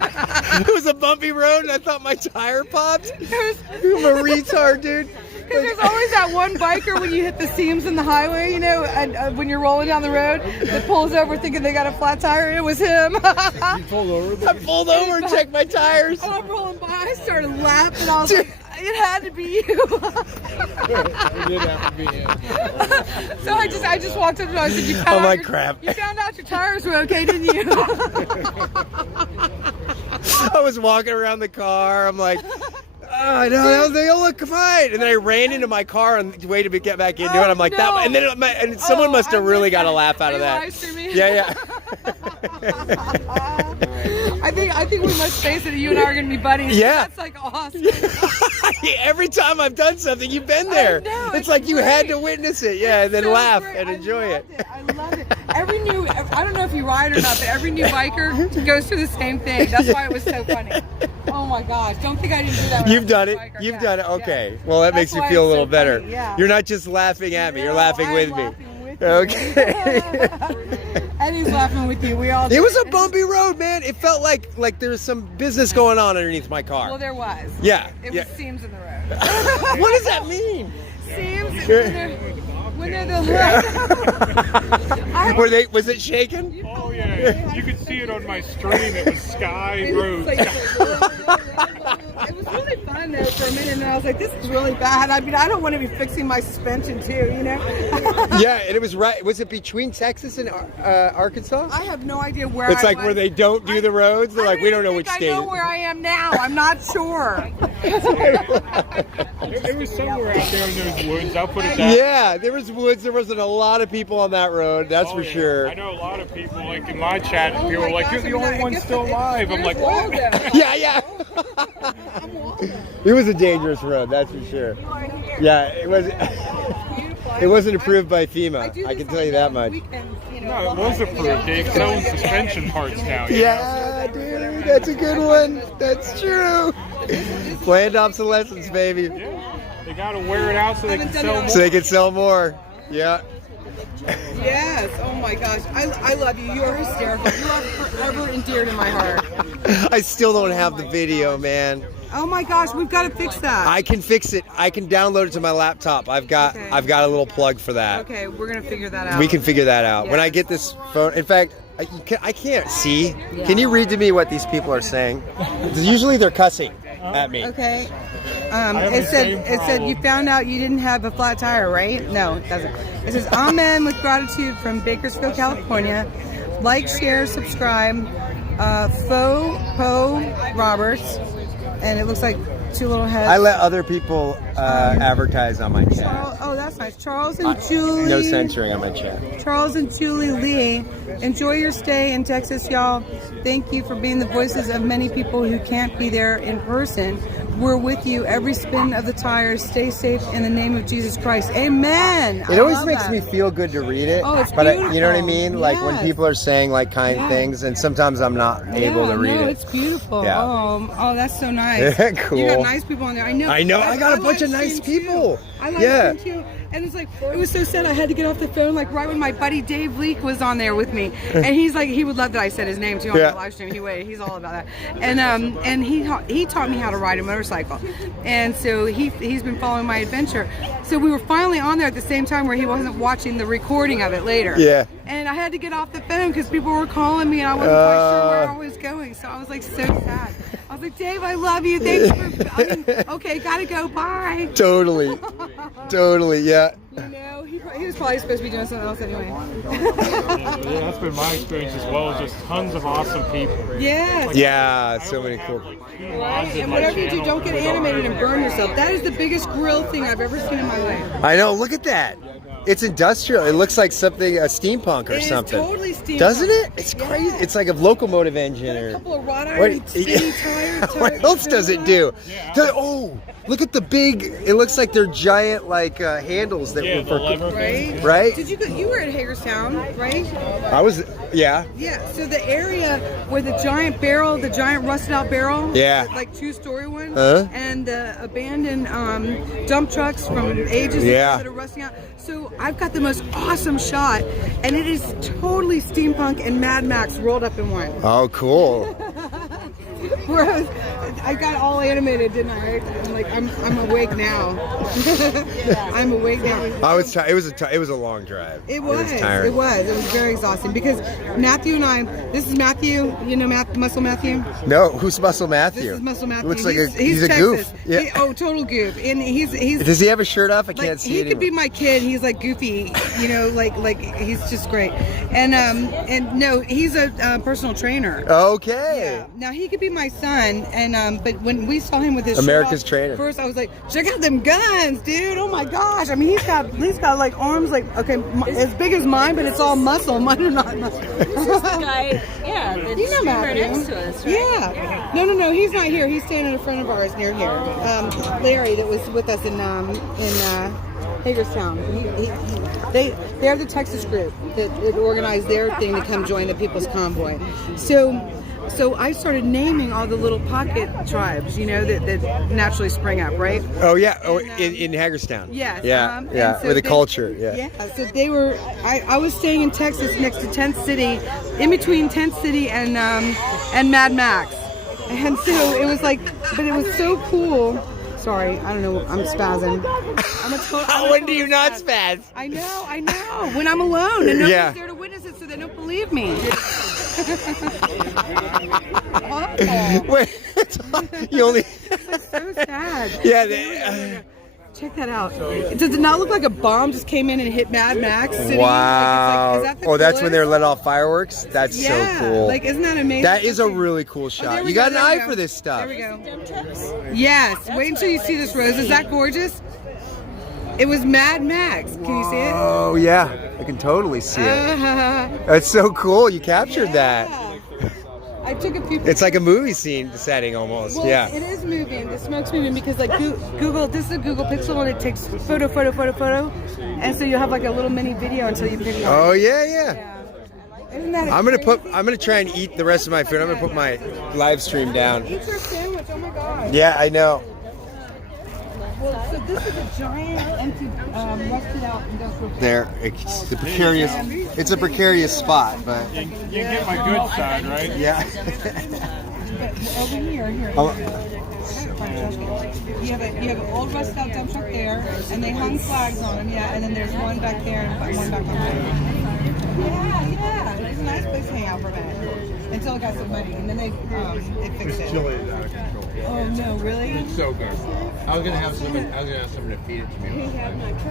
It was a bumpy road, and I thought my tire popped. I'm a retard, dude. Because there's always that one biker when you hit the seams in the highway, you know, and when you're rolling down the road, that pulls over thinking they got a flat tire. It was him. You pulled over? I pulled over and checked my tires. Oh, I'm rolling by. I started laughing. I was like, it had to be you. It did have to be him. So I just walked up and I said, oh my crap. You found out your tires were okay, didn't you? I was walking around the car. I'm like, oh, no, they all look fine. And then I ran into my car on the way to get back into it. I'm like, that. And then someone must have really got a laugh out of that. Yeah. I think we must face it. You and I are going to be buddies. Yeah. That's like awesome. Every time I've done something, you've been there. It's like you had to witness it. Yeah, and then laugh and enjoy it. I love it. I don't know if you ride or not, but every new biker goes through the same thing. That's why it was so funny. Oh my gosh. Don't think I didn't do that. You've done it. You've done it. Okay. Well, that makes you feel a little better. Yeah. You're not just laughing at me. You're laughing with me. Okay. And he's laughing with you. We all. It was a bumpy road, man. It felt like there was some business going on underneath my car. Well, there was. Yeah. It was seams in the road. What does that mean? Seams when they're the. Was it shaking? Oh yeah. You could see it on my stream. It was Sky Road. It was really fun though for a minute, and I was like, "This is really bad." I mean, I don't want to be fixing my suspension too, you know. Yeah, and it was right. Was it between Texas and Arkansas? I have no idea where. It's like where they don't do the roads. They're like, we don't know which state. I know where I am now. I'm not sure. It was somewhere out there in those woods. I'll put it down. Yeah, there was woods. There wasn't a lot of people on that road. That's for sure. I know a lot of people, like in my chat, people are like, "You're the only one still alive." I'm like, "What?" Yeah. It was a dangerous road, that's for sure. Yeah, it was. It wasn't approved by FEMA. I can tell you that much. No, it was approved. They sell suspension parts now. Yeah, dude, that's a good one. That's true. Planned obsolescence, baby. Yeah, they gotta wear it out so they can sell more. So they can sell more. Yeah. Yes. Oh my gosh. I love you. You are hysterical. You are forever endeared in my heart. I still don't have the video, man. Oh my gosh, we've got to fix that. I can fix it. I can download it to my laptop. I've got a little plug for that. Okay, we're gonna figure that out. We can figure that out. When I get this phone, in fact, I can't see. Can you read to me what these people are saying? Usually they're cussing at me. Okay. It said you found out you didn't have a flat tire, right? No, it doesn't. It says amen with gratitude from Bakersfield, California. Like, share, subscribe. Po Roberts, and it looks like two little heads. I let other people advertise on my chat. Oh, that's nice. Charles and Julie. No censoring on my chat. Charles and Julie Lee, enjoy your stay in Texas, y'all. Thank you for being the voices of many people who can't be there in person. We're with you every spin of the tires. Stay safe in the name of Jesus Christ. Amen. It always makes me feel good to read it. Oh, it's but beautiful. you know what I mean? Like when Yes. people are saying like kind things, and sometimes I'm not able to read no, it. it's beautiful. Yeah. Oh, that's so nice. Cool. You got nice people on there. I know. I know. I got a bunch of like nice seeing people. Too. I like Yeah. seeing too. And it's like, it was so sad. I had to get off the phone like right when my buddy Dave Leake was on there with me, and he's like, he would love that I said his name too on the live stream. He's all about that. And he taught me how to ride a motorcycle, and so he's been following my adventure. So we were finally on there at the same time where he wasn't watching the recording of it later. Yeah. And I had to get off the phone because people were calling me and I wasn't quite sure where I was going. So I was like so sad. I was like, Dave, I love you. Thanks for. Okay, gotta go. Bye. Totally. Totally. Yeah. You know, he was probably supposed to be doing something else anyway. Yeah, that's been my experience as well. Just tons of awesome people. Yes. Yeah. So many cool. Right? And whatever you do, don't get animated and burn yourself. That is the biggest grill thing I've ever seen in my life. I know. Look at that. It's industrial. It looks like something a steampunk or something. It's totally steampunk. Doesn't it? It's crazy. It's like a locomotive engine or. A couple of wrought iron spinny tires. What else does it do? Oh, look at the big. It looks like they're giant like handles that were for. Right. Did you were at Hagerstown, right? I was. Yeah. Yeah. So the area where the giant rusted out barrel. Yeah. Like 2-story one. Uh-huh. And the abandoned dump trucks from ages ago that are rusting out. So I've got the most awesome shot, and it is totally steampunk and Mad Max rolled up in one. Oh, cool. Whereas I got all animated, didn't I? I'm like, I'm awake now. I'm awake now. I was tired. It was a long drive. It was tiring. It was very exhausting because Matthew and I. This is Matthew. You know Muscle Matthew. No, who's Muscle Matthew? This is Muscle Matthew. Looks like he's a Texas. goof. Yeah. Total goof. And he's. Does he have a shirt off? I like, can't see it. He could be my kid. He's like goofy. You know, like he's just great. And no, he's a personal trainer. Okay. Yeah. Now he could be my son. And but when we saw him with his America's shirt off, trainer. First I was like, check out them guns, dude. Oh my gosh. I mean, he's got like arms like as big as mine, but it's all muscle. Mine are not muscle. This is the guy, the You know streamer Matthew. next to us, right? Yeah. No, he's not here. He's staying at a friend of ours near here. Larry, that was with us in Hagerstown. They have the Texas group that organized their thing to come join the People's Convoy. So I started naming all the little pocket tribes, you know, that naturally spring up, right? Oh yeah. Oh, in Hagerstown. Yes. Yeah. So Yeah. With the culture. Yeah. Yeah. So they were. I was staying in Texas next to Tent City, in between Tent City and Mad Max, and so it was like, but it was so cool. Sorry, I don't know. I'm spazzing. When do you not spaz? I know. When I'm alone and nobody's there to witness it, so they don't believe me. Wait, you only. It's so sad. Yeah. Check that out. Does it not look like a bomb just came in and hit Mad Max City? Wow. Is that the that's coolest? when they're let off fireworks? That's so cool. Like, isn't that amazing? That is a really cool shot. You got an eye for this stuff. There we go. Yes. Wait until you see this, Rose. Is that gorgeous? It was Mad Max. Can you see it? Oh, yeah. I can totally see it. That's so cool. You captured that. I took a few pictures. It's like a movie scene setting almost. Well, yeah. It is moving. The smoke's moving because like Google, this is a Google Pixel and it takes photo. And so you'll have like a little mini video until you pick it up. Oh, yeah. Isn't that I'm gonna try and eat the rest of my food. I'm gonna put my live stream down. Eat your sandwich. Oh my god. Yeah, I know. Well, so this is a giant empty, rusted out industrial. There, it's the precarious. It's a precarious spot, but You get my good side, right? yeah. Over here. You have an old rusted out dump truck there, and they hung flags on them. Yeah, and then there's one back there and one back there. Yeah. It's a nice place to hang out for a minute until it got some money, and then they fixed it. Chili is out of control. Oh no, really? It's so good. I was gonna have someone to feed it to me.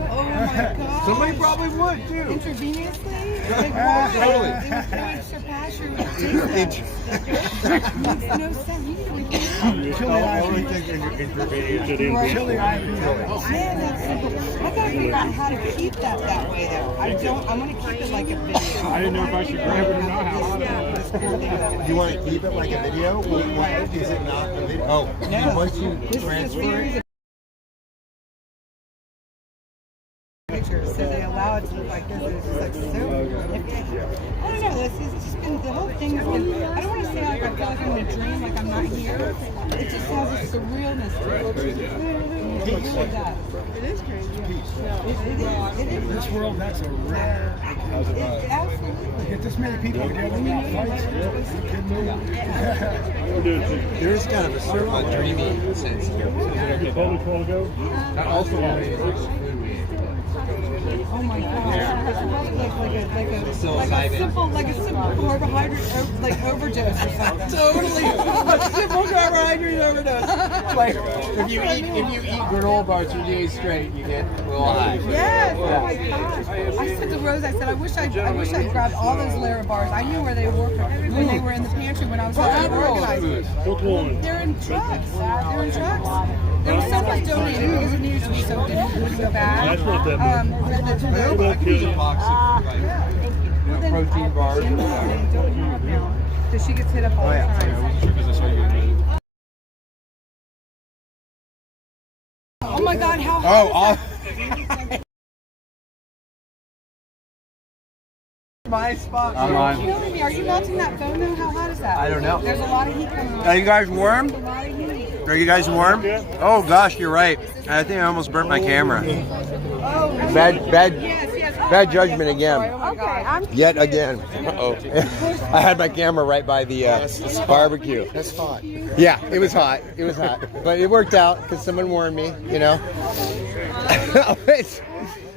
Oh my God. Somebody probably would too. Intravenously? Totally. It would surpass your taste. Makes no sense. You can Only thing Chili IV. Man, that's simple. I gotta figure out how to keep that way though. I'm gonna keep it like a video. I didn't know if I should grab it or not. You want to keep it like a video? Is it not a video? Oh, No. once you transfer it. Pictures, so they allow it to look like this. It's just like so. I don't know. This has just been the whole thing has been. I don't want to say like I feel like I'm in a dream, like I'm not here. It just has a surrealness to it. It really does. It is crazy. It is. This world, that's a rare. Absolutely. Get this many people together in fights. There's kind of a certain dreamy sense here. That also Oh my gosh. Like a simple carbohydrate like overdose or something. Totally. Simple carbohydrate overdose. Like if you eat granola bars for days straight, you get a little high. Yes. Oh my gosh. I said to Rose, I said, I wish I'd grabbed all those Lara bars. I knew where they were when they were in the pantry when I was helping organize. They're in trucks. There was someone donating because it needed to be so good, so bad. That's not that Protein bars. So she gets hit up all the time. Oh my God, how hot is that? My spot. I'm on. Are you melting that phone though? How hot is that? I don't know. There's a lot of heat coming on. Are you guys warm? Are you guys warm? Oh gosh, you're right. I think I almost burnt my camera. Oh, Bad judgment again. Okay, Yet again. Uh-oh. I had my camera right by the barbecue. That's hot. Yeah, it was hot. It was hot. But it worked out because someone warned me, you know.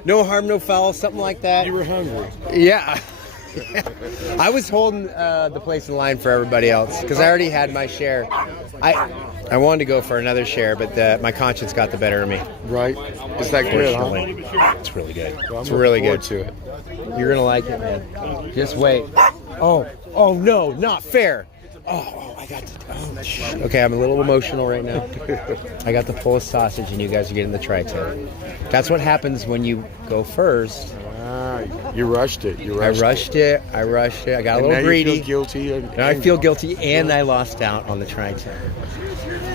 No harm, no foul, something like that. You were hungry. Yeah. I was holding the place in line for everybody else because I already had my share. I wanted to go for another share, but my conscience got the better of me. Right? Is that good, huh? It's really good. It's really good. To it. You're gonna like it, man. Just wait. Oh no, not fair. Oh, I got to. Okay, I'm a little emotional right now. I got the Polish sausage, and you guys are getting the tri-tip. That's what happens when you go first. You rushed it. I rushed it. I got a little greedy. You feel guilty. And I feel guilty, and I lost out on the tri-tip.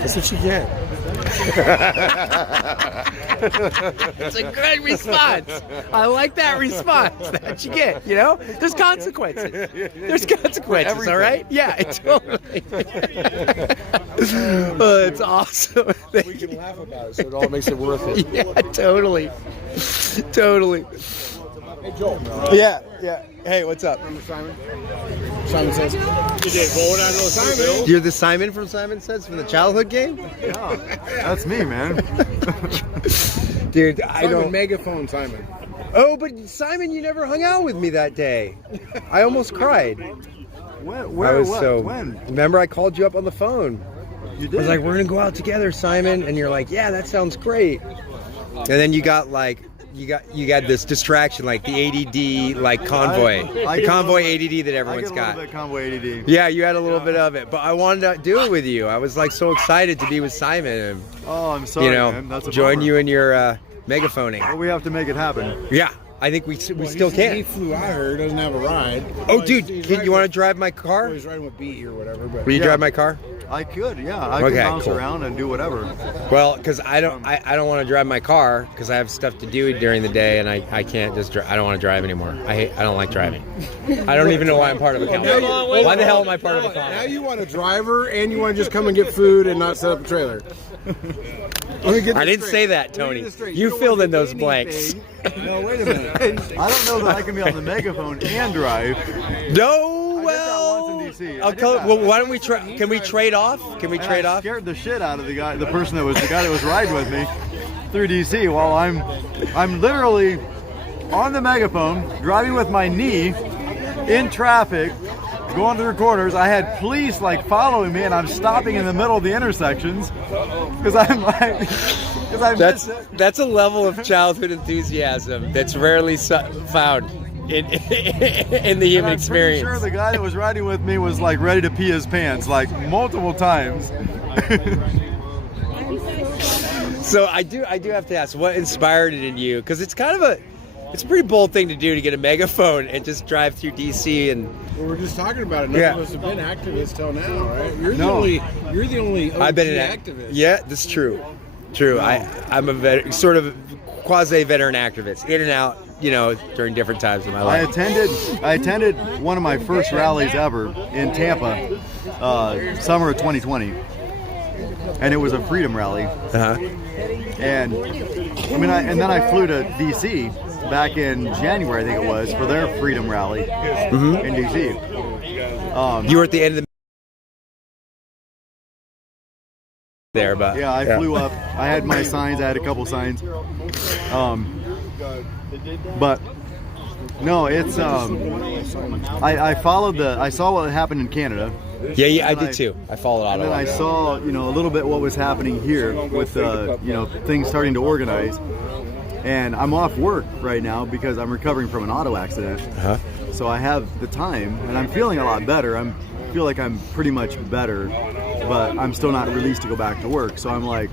That's what you get. It's a good response. I like that response that you get, you know? There's consequences. There's consequences, all right? Yeah, totally. It's awesome. We can laugh about it, so it all makes it worth it. Yeah, totally. Totally. Hey, Joel. Yeah. Hey, what's up? Simon Says. Simon. You're the Simon from Simon Says from the childhood game? Yeah, that's me, man. Dude, I don't. Megaphone Simon. Oh, but Simon, you never hung out with me that day. I almost cried. When? Remember, I called you up on the phone. You did? I was like, "We're gonna go out together, Simon," and you're like, "Yeah, that sounds great." And then you got like. You got this distraction like the ADD like convoy, the convoy ADD that everyone's got. Convoy ADD. Yeah, you had a little bit of it, but I wanted to do it with you. I was like so excited to be with Simon and I'm sorry, man. That's a join bummer. You in your megaphoning. Well, we have to make it happen. Yeah, I think we still can. He flew out here, doesn't have a ride. Oh, dude, you want to drive my car? Well, he's riding with BE or whatever. But Will you drive my car? I could, yeah. I could bounce around and do whatever. Well, because I don't want to drive my car because I have stuff to do during the day and I can't just I don't want to drive anymore. I don't like driving. I don't even know why I'm part of a convoy. Why the hell am I part of a convoy? Now you want a driver and you want to just come and get food and not set up a trailer. I didn't say that, Tony. You filled in those blanks. No, wait a minute. I don't know that I can be on the megaphone and drive. No. Well, why don't we try? Can we trade off? I scared the shit out of the guy that was riding with me through DC while I'm literally on the megaphone driving with my knee in traffic going through corners. I had police like following me, and I'm stopping in the middle of the intersections because I'm like, That's a level of childhood enthusiasm that's rarely found in the human experience. I'm pretty sure the guy that was riding with me was like ready to pee his pants like multiple times. So I do have to ask, what inspired it in you? Because it's kind of it's a pretty bold thing to do, to get a megaphone and just drive through DC. And well, we're just talking about it. None of us have been activists till now, right? You're the only OG I've been activist. Yeah, that's true. True. No. I'm a sort of quasi-veteran activist, in and out, during different times in my life. I attended one of my first rallies ever in Tampa, summer of 2020, and it was a freedom rally. And and then I flew to DC back in January, I think it was, for their freedom rally in DC. You were at the end of the there, but yeah, I flew up. I had my signs. I had a couple signs. But no, it's I followed I saw what happened in Canada. Yeah, I did too. I followed all of it. And then I saw, a little bit what was happening here with things starting to organize. And I'm off work right now because I'm recovering from an auto accident. So I have the time, and I'm feeling a lot better. I feel like I'm pretty much better, but I'm still not released to go back to work. So I'm like,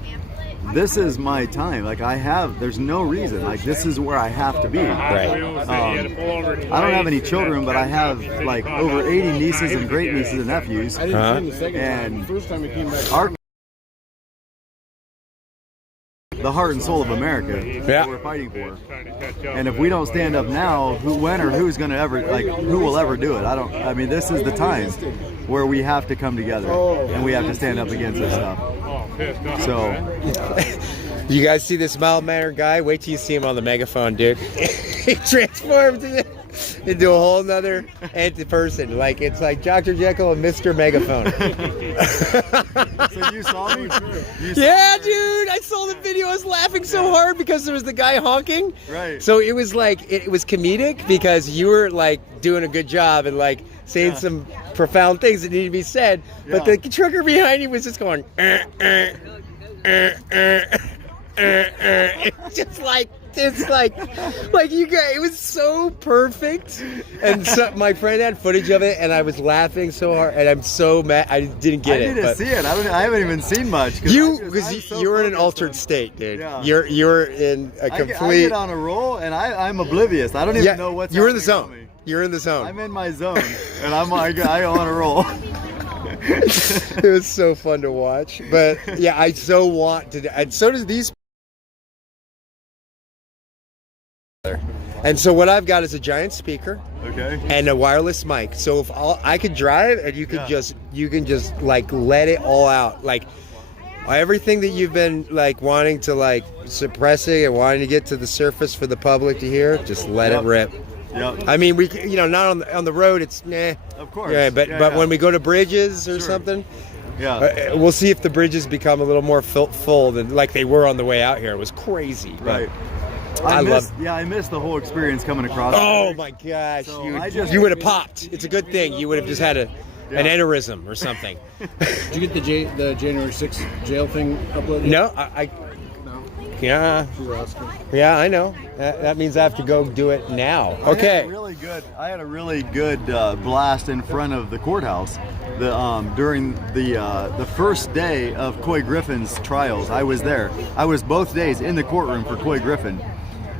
this is my time. Like there's no reason. Like this is where I have to be. Right. I don't have any children, but I have like over 80 nieces and great nieces and nephews. And the heart and soul of America that we're fighting for. And if we don't stand up now, who will ever do it? This is the time where we have to come together and we have to stand up against this stuff. So you guys see this mild-mannered guy? Wait till you see him on the megaphone, dude. He transformed into a whole nother person. Like, it's like Dr. Jekyll and Mr. Megaphone. So you saw me? Yeah, dude, I saw the video. I was laughing so hard because there was the guy honking. Right. So it was like, it was comedic because you were like doing a good job and like saying some profound things that needed to be said. But the trucker behind you was just going, It's just like you guys, it was so perfect. And so my friend had footage of it, and I was laughing so hard, and I'm so mad I didn't get it. I need to see it. I haven't even seen much. Because you're in an altered state, dude. Yeah. You're in a complete. I get on a roll, and I'm oblivious. I don't even know what's. You're in the zone. You're in the zone. I'm in my zone, and I'm on a roll. It was so fun to watch, but yeah, I so want to, and so does these. And so what I've got is a giant speaker, and a wireless mic. So if I could drive, and you can just like let it all out, like everything that you've been like wanting to like suppressing and wanting to get to the surface for the public to hear, just let it rip. Yep. I mean, we not on the road. It's Of course. Yeah, but when we go to bridges or something, we'll see if the bridges become a little more full than like they were on the way out here. It was crazy. Right. I missed the whole experience coming across. Oh my gosh, so you would have popped. It's a good thing. You would have just had an aneurysm or something. Did you get the January 6th jail thing uploaded? No, Yeah, I know. That means I have to go do it now. Okay. I had a really good blast in front of the courthouse. During the first day of Coy Griffin's trials, I was there. I was both days in the courtroom for Coy Griffin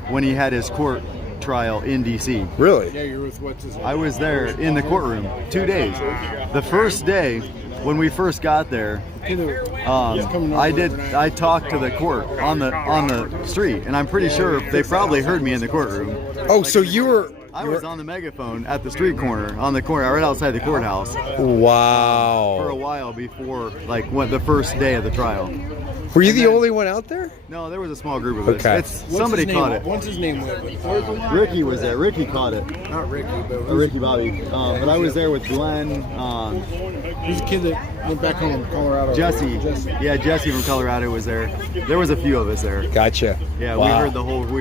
when he had his court trial in DC. Really? Yeah, you're with what's his name? I was there in the courtroom 2 days. The first day, when we first got there, I talked to the court on the street, and I'm pretty sure they probably heard me in the courtroom. Oh, so you were? I was on the megaphone at the street corner, on the corner right outside the courthouse. Wow. For a while before, the first day of the trial. Were you the only one out there? No, there was a small group of us. Somebody caught it. What's his name? Ricky was there. Ricky caught it. Not Ricky, but Ricky Bobby. But I was there with Glenn. Who's the kid that went back home from Colorado? Jesse. Yeah, Jesse from Colorado was there. There was a few of us there. Gotcha. Yeah, wow. we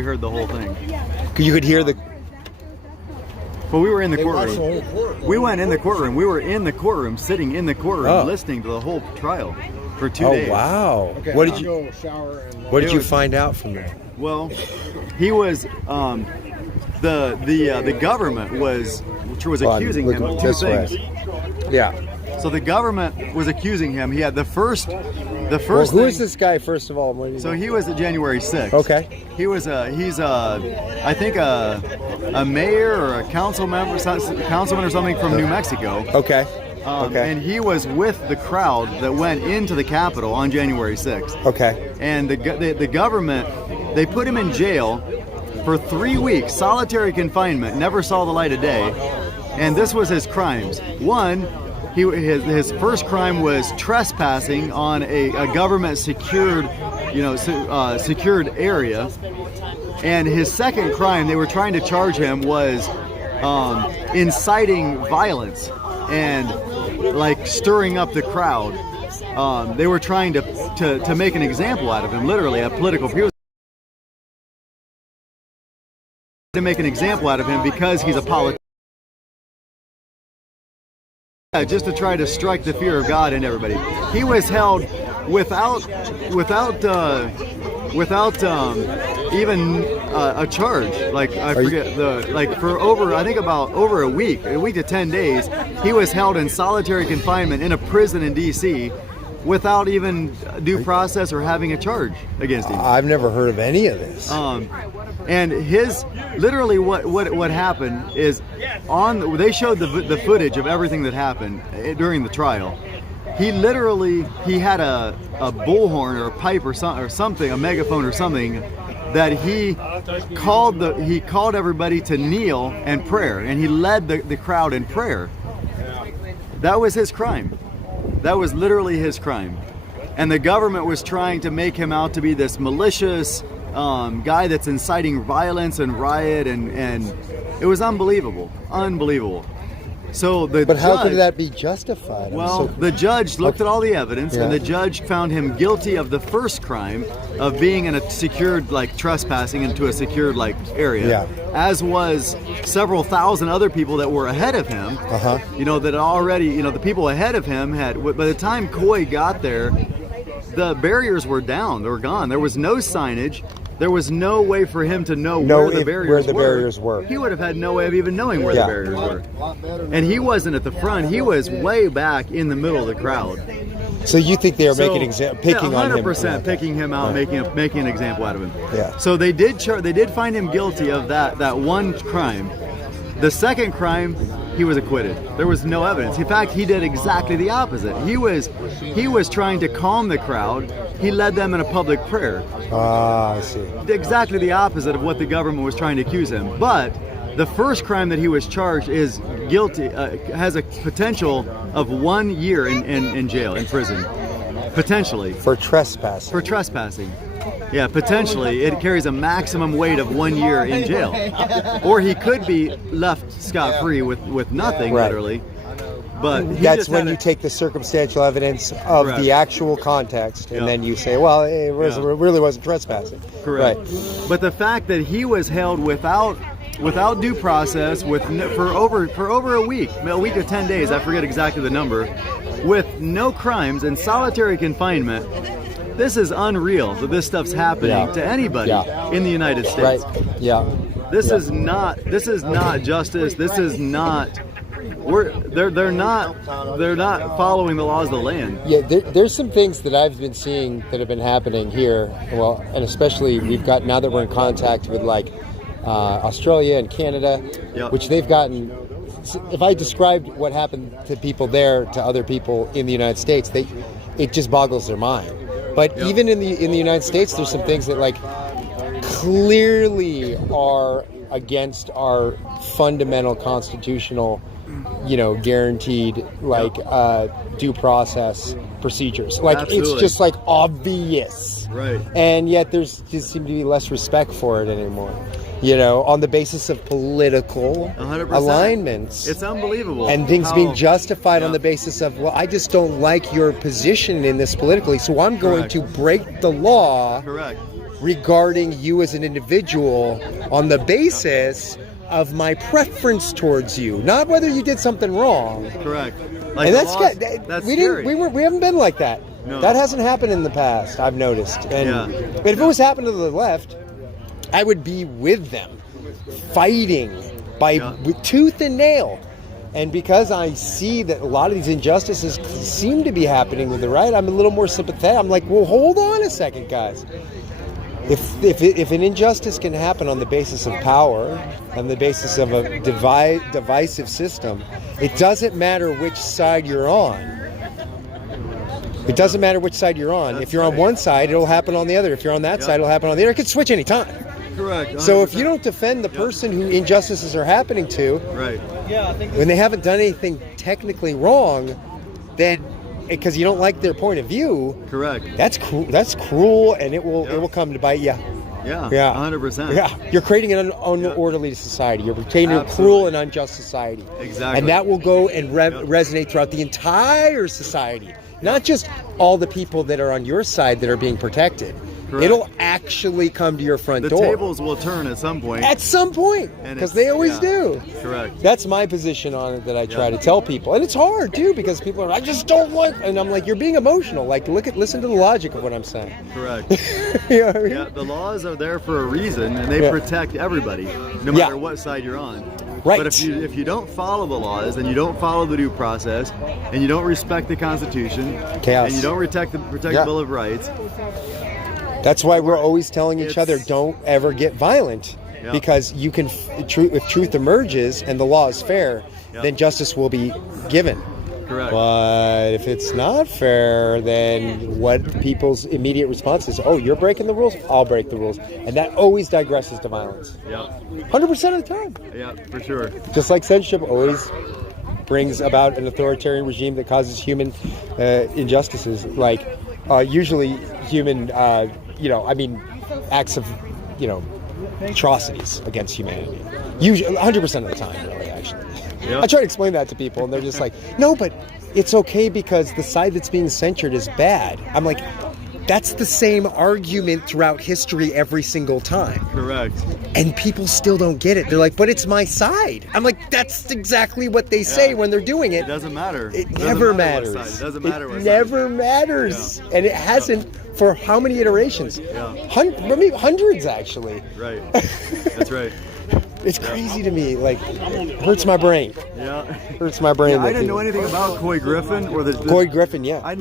heard the whole thing. You could hear the. But we were in the They watched the courtroom. whole court. We went in the courtroom. We were in the courtroom, sitting in the courtroom, Oh. listening to the whole trial for 2 Oh days. wow! Okay, What did I'll you go shower and What did It you was- find out from that? Well, he was the government was accusing him of two this way. things. Yeah. So the government was accusing him. He had the first Well, who thing, is this guy? First of all, what do you So know? he was at January 6th. Okay. He's I think a mayor or a councilman or something from New Mexico. Okay. And he was with the crowd that went into the Capitol on January 6th. Okay. And the government, they put him in jail for 3 weeks, solitary confinement, never saw the light of day. And this was his crimes. One, his first crime was trespassing on a government secured, secured area. And his second crime, they were trying to charge him, was inciting violence and like stirring up the crowd. They were trying to make an example out of him, literally a political. He was to make an example out of him because he's a politician. Just to try to strike the fear of God in everybody. He was held without even a charge. Like I forget for over a week to 10 days. He was held in solitary confinement in a prison in D.C. without even due process or having a charge against him. I've never heard of any of this. And literally what happened is they showed the footage of everything that happened during the trial. He had a bullhorn or a pipe or something, a megaphone or something, that he called everybody to kneel and prayer, and he led the crowd in prayer. That was his crime. That was literally his crime. And the government was trying to make him out to be this malicious guy that's inciting violence and riot, and it was unbelievable. So But how could that be justified? The judge looked at all the evidence, Yeah. and the judge found him guilty of the first crime of being in a secured, trespassing into a secured, area. Yeah. As was several thousand other people that were ahead of him. Uh-huh. That already, the people ahead of him had. By the time Coy got there, the barriers were down. They were gone. There was no signage. There was no way for him to know where the barriers were. He would have had no way of even knowing where the barriers were. And he wasn't at the front. He was way back in the middle of the crowd. So you think they were picking on him? 100% picking him out, making an example out of him. Yeah. So they did find him guilty of that one crime. The second crime, he was acquitted. There was no evidence. In fact, he did exactly the opposite. He was trying to calm the crowd. He led them in a public prayer. I see. Exactly the opposite of what the government was trying to accuse him. But the first crime that he was charged is guilty, has a potential of 1 year in jail, in prison. Potentially. For trespassing. For trespassing. Yeah, potentially. It carries a maximum weight of 1 year in jail. Or he could be left scot-free with nothing, Right. literally. But that's when you take the circumstantial evidence of the actual context, and then you say, well, it really wasn't trespassing. Correct. Right. But the fact that he was held without due process for over a week to 10 days, I forget exactly the number, with no crimes and solitary confinement. This is unreal that this stuff's happening to anybody in the United States. Right. Yeah. This is not justice. This is not. They're not following the laws of the land. Yeah, there's some things that I've been seeing that have been happening here. Well, and especially now that we're in contact with Australia and Canada, which they've gotten. If I described what happened to people there to other people in the United States, it just boggles their mind. But even in the United States, there's some things that clearly are against our fundamental constitutional, guaranteed due process procedures. Absolutely. It's just obvious. Right. And yet there's just seem to be less respect for it anymore. On the basis of political 100%. alignments. It's unbelievable. And things being justified on the basis of, well, I just don't like your position in this politically, so I'm going to break the law regarding you as an individual on the basis of my preference towards you, not whether you did something wrong. Correct. And that's we haven't been like that. No. That hasn't happened in the past, I've noticed. But if it was happening to the left, I would be with them, fighting with tooth and nail. And because I see that a lot of these injustices seem to be happening with the right, I'm a little more sympathetic. I'm like, well, hold on a second, guys. If an injustice can happen on the basis of power, on the basis of a divisive system, it doesn't matter which side you're on. It doesn't matter which side you're on. If you're on one side, it'll happen on the other. If you're on that side, it'll happen on the other. It could switch any time. Correct. 100%. So if you don't defend the person who injustices are happening to, when they haven't done anything technically wrong, then because you don't like their point of view, correct. That's cruel, and it will come to bite you. Yeah. 100%. Yeah, you're creating an unorderly society. You're creating a cruel and unjust society. Exactly. And that will go and resonate throughout the entire society, not just all the people that are on your side that are being protected. Correct. It'll actually come to your front door. The tables will turn at some point. At some point, because they always do. Correct. That's my position on it that I try to tell people, and it's hard too because people are, I just don't like, and I'm like, you're being emotional. Like, listen to the logic of what I'm saying. Correct. You know what I mean? Yeah, the laws are there for a reason, and they protect everybody, no matter what side you're on. Right. But if you don't follow the laws, and you don't follow the due process, and you don't respect the Constitution, Chaos. and you don't protect the Bill of Rights. That's why we're always telling each other, don't ever get violent, because you can, if truth emerges and the law is fair, then justice will be given. Correct. But if it's not fair, then what people's immediate response is, oh, you're breaking the rules, I'll break the rules. And that always digresses to violence. Yeah. 100% of the time. Yeah, for sure. Just like censorship always brings about an authoritarian regime that causes human injustices, like usually human acts of, atrocities against humanity. Usually, 100% of the time, really, actually. Yep. I try to explain that to people, and they're just like, no, but it's okay because the side that's being censored is bad. I'm like, that's the same argument throughout history every single time. Correct. And people still don't get it. They're like, but it's my side. I'm like, that's exactly what they say when they're doing it. It doesn't matter. It never matters. It doesn't matter what side. It never matters. Yeah. And it hasn't for how many iterations? Hundreds, actually. Right. That's right. It's crazy to me. Like, hurts my brain. Yeah. Hurts my brain. Yeah, I didn't know anything about Coy Griffin or the Coy Griffin. Yeah. I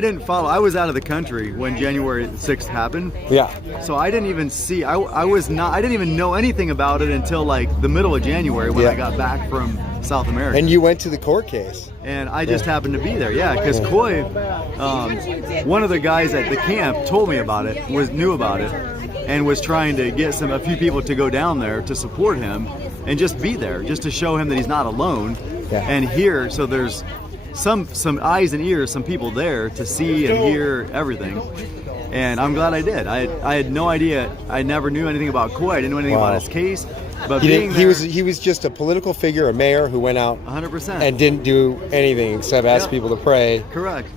didn't follow. I was out of the country when January 6th happened. Yeah. So I didn't even see. I didn't even know anything about it until like the middle of January when I got back from South America. And you went to the court case. And I just happened to be there. Yeah, because Coy, one of the guys at the camp told me about it. Knew about it. And was trying to get a few people to go down there to support him and just be there, just to show him that he's not alone. Yeah. And here, so there's some eyes and ears, some people there to see and hear everything. And I'm glad I did. I had no idea. I never knew anything about Coy. I didn't know anything about his case. But he was just a political figure, a mayor who went out 100% and didn't do anything except ask people to pray. Correct.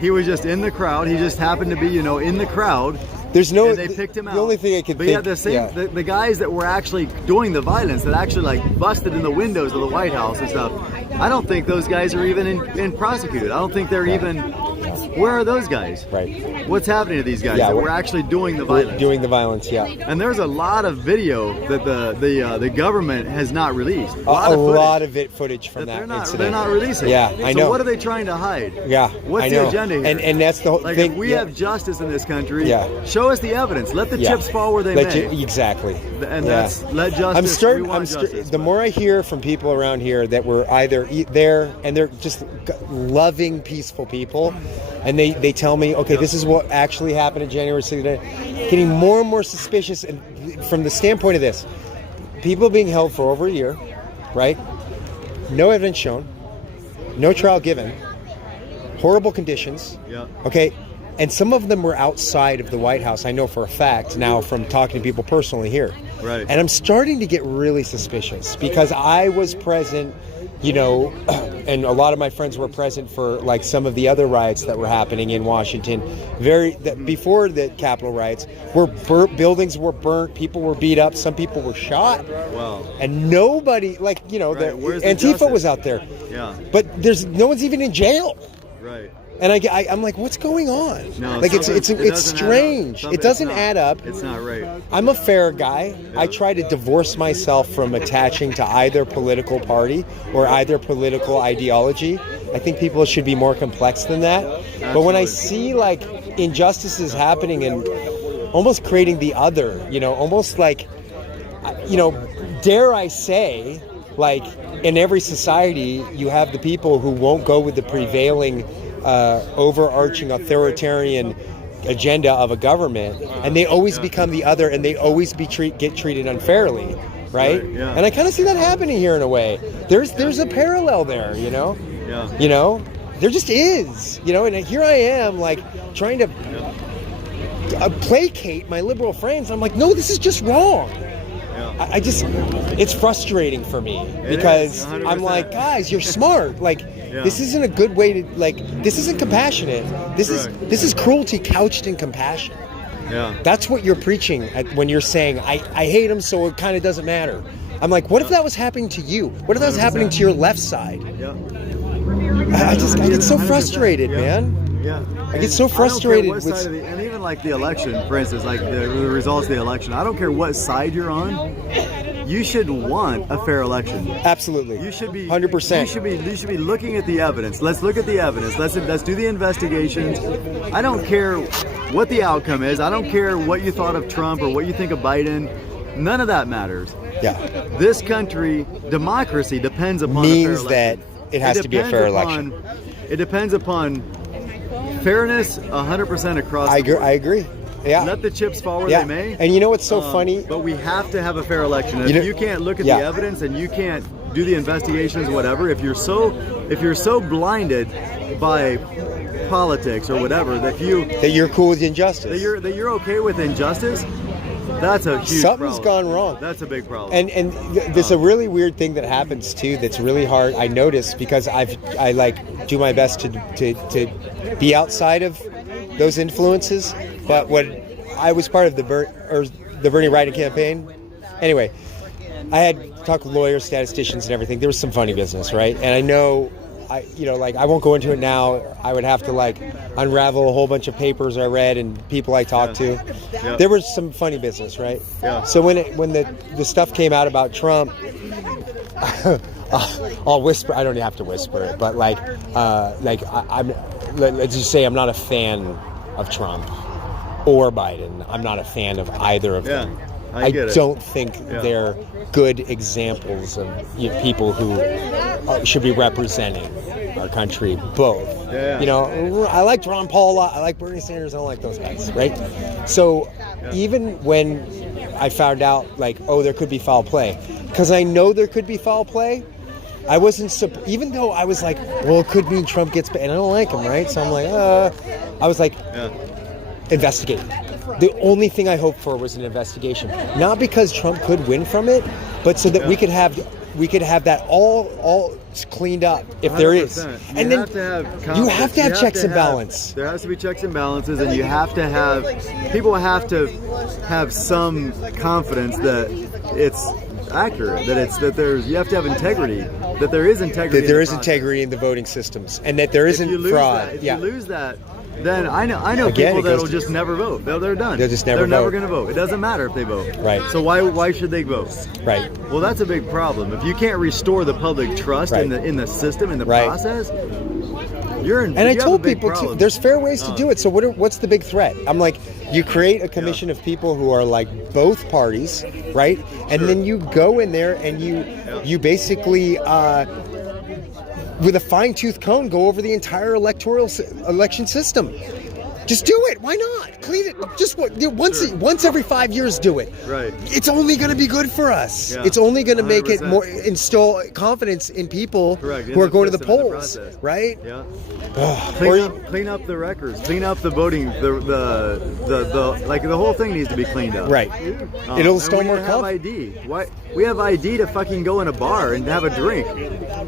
He was just in the crowd. He just happened to be, in the crowd. And they picked him out. The only thing I could think, the the guys that were actually doing the violence, that actually like busted in the windows of the White House and stuff, I don't think those guys are even in prosecuted. I don't think they're even. Where are those guys? Right. What's happening to these guys that were actually doing the violence? Doing the violence, yeah. And there's a lot of video that the government has not released. A lot of footage from that incident. They're not releasing. Yeah, I know. So what are they trying to hide? Yeah, What's the agenda here? And that's the whole thing. If we have justice in this country, show us the evidence. Let the chips fall where they may. Exactly. And let justice. The more I hear from people around here that were either there and they're just loving, peaceful people, and they tell me, okay, this is what actually happened in January 6th, getting more and more suspicious. And from the standpoint of this, people being held for over a year, right? No evidence shown, no trial given, horrible conditions. Yeah. Okay. And some of them were outside of the White House. I know for a fact now from talking to people personally here. Right. And I'm starting to get really suspicious because I was present and a lot of my friends were present for like some of the other riots that were happening in Washington. Before the Capitol riots, buildings were burnt, people were beat up, some people were shot. Wow. And nobody, Antifa was out there. Yeah. But no one's even in jail. Right. And I'm like, what's going on? No, it's strange. It doesn't add up. It's not right. I'm a fair guy. Yeah. I try to divorce myself from attaching to either political party or either political ideology. I think people should be more complex than that. Absolutely. But when I see like injustices happening and almost creating the other, almost like, dare I say, like in every society, you have the people who won't go with the prevailing overarching authoritarian agenda of a government, and they always become the other, and they always get treated unfairly, right? Yeah. And I kind of see that happening here in a way. There's a parallel there, Yeah. There just is, and here I am like trying to placate my liberal friends. I'm like, no, this is just wrong. I just, it's frustrating for me because I'm like, guys, you're smart. Like, this isn't a good way to, like, this isn't compassionate. This is cruelty couched in compassion. Yeah. That's what you're preaching when you're saying, I hate them, so it kind of doesn't matter. I'm like, what if that was happening to you? What if that was happening to your left side? Yeah. I get so frustrated, man. Yeah. I get so frustrated with, and even like the election, for instance, like the results of the election. I don't care what side you're on. You should want a fair election. Absolutely. You should be 100%. You should be looking at the evidence. Let's look at the evidence. Let's do the investigations. I don't care what the outcome is. I don't care what you thought of Trump or what you think of Biden. None of that matters. Yeah. This country, democracy depends upon means a fair that election. it has to be a fair election. It depends upon fairness 100% across the board. I agree. Yeah. Let the chips fall where they may. And you know what's so funny? But we have to have a fair election. If you can't look at the evidence and you can't do the investigations, whatever, if you're so blinded by politics or whatever that you're cool with injustice, that you're okay with injustice, that's a huge something's problem. gone wrong. That's a big problem. And there's a really weird thing that happens too that's really hard. I notice because I like do my best to be outside of those influences. But when I was part of the Bernie writing campaign, anyway, I had talked with lawyers, statisticians, and everything. There was some funny business, right? And I know, I won't go into it now. I would have to like unravel a whole bunch of papers I read and people I talked to. Yeah. There was some funny business, right? Yeah. So when the stuff came out about Trump, I'll whisper. I don't have to whisper it, but let's just say I'm not a fan of Trump or Biden. I'm not a fan of either of them. I don't think they're good examples of people who should be representing our country. Both. I like Ron Paul a lot. I like Bernie Sanders. I don't like those guys, right? So even when I found out, like, there could be foul play, because I know there could be foul play, I wasn't, even though I was like, well, it could mean Trump gets, and I don't like him, right? So I'm like, I was like, investigate. The only thing I hoped for was an investigation, not because Trump could win from it, but so that we could have that all cleaned up if 100%. There is. And then you have to have checks and balance. There has to be checks and balances, and you have to have people have to have some confidence that it's accurate, that you have to have integrity, that there is integrity. That there is integrity in the voting systems, and that there isn't fraud. If you lose that, then I know people that will just never vote. They're done. They'll just never vote. They're never going to vote. It doesn't matter if they vote. Right. So why should they vote? Right. Well, that's a big problem. If you can't restore the public trust in the system, in the process, you're in. And I told people too, there's fair ways to do it. So what's the big threat? I'm like, you create a commission of people who are like both parties, right? And then you go in there and you basically with a fine-tooth comb go over the entire election system. Just do it. Why not? Clean it. Just once every 5 years, do it. Right. It's only going to be good for us. Yeah. It's only going to make it 100%. more install confidence in people Correct. who are going to the system, in polls, process. right? Yeah. Oh, Clean up the records. Clean up the voting. The like the whole thing needs to be cleaned up. Right. It'll and install we more have confidence. ID. Why we have ID to fucking go in a bar and have a drink?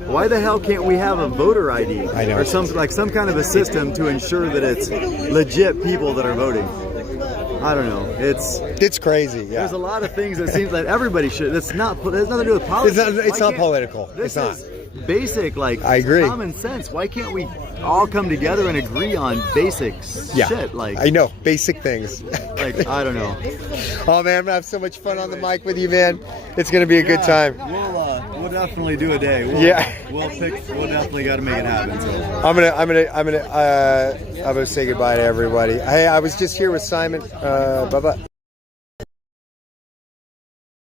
Why the hell can't we have a voter ID? I know. Or some kind of a system to ensure that it's legit people that are voting. I don't know. It's crazy. Yeah. There's a lot of things that seems like everybody should. It's not. It has nothing to do with politics. It's Why not can't- political. This It's not. is basic, like I agree. common sense. Why can't we all come together and agree on basics? Yeah. Shit, like I know basic things. like I don't know. Oh man, I'm gonna have so much fun on the mic with you, man. It's gonna be a good time. We'll definitely do a day. We'll definitely got to make it happen. So. I'm gonna say goodbye to everybody. Hey, I was just here with Simon. Bye bye.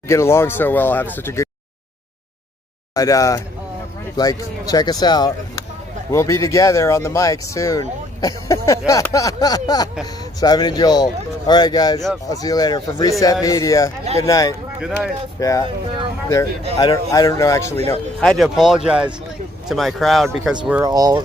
Get along so well. Have such a good. But check us out. We'll be together on the mic soon. Simon and Joel. All right, guys. I'll see you later from Reset Media. Good night. Good night. Yeah. I don't actually know. I had to apologize to my crowd because we're all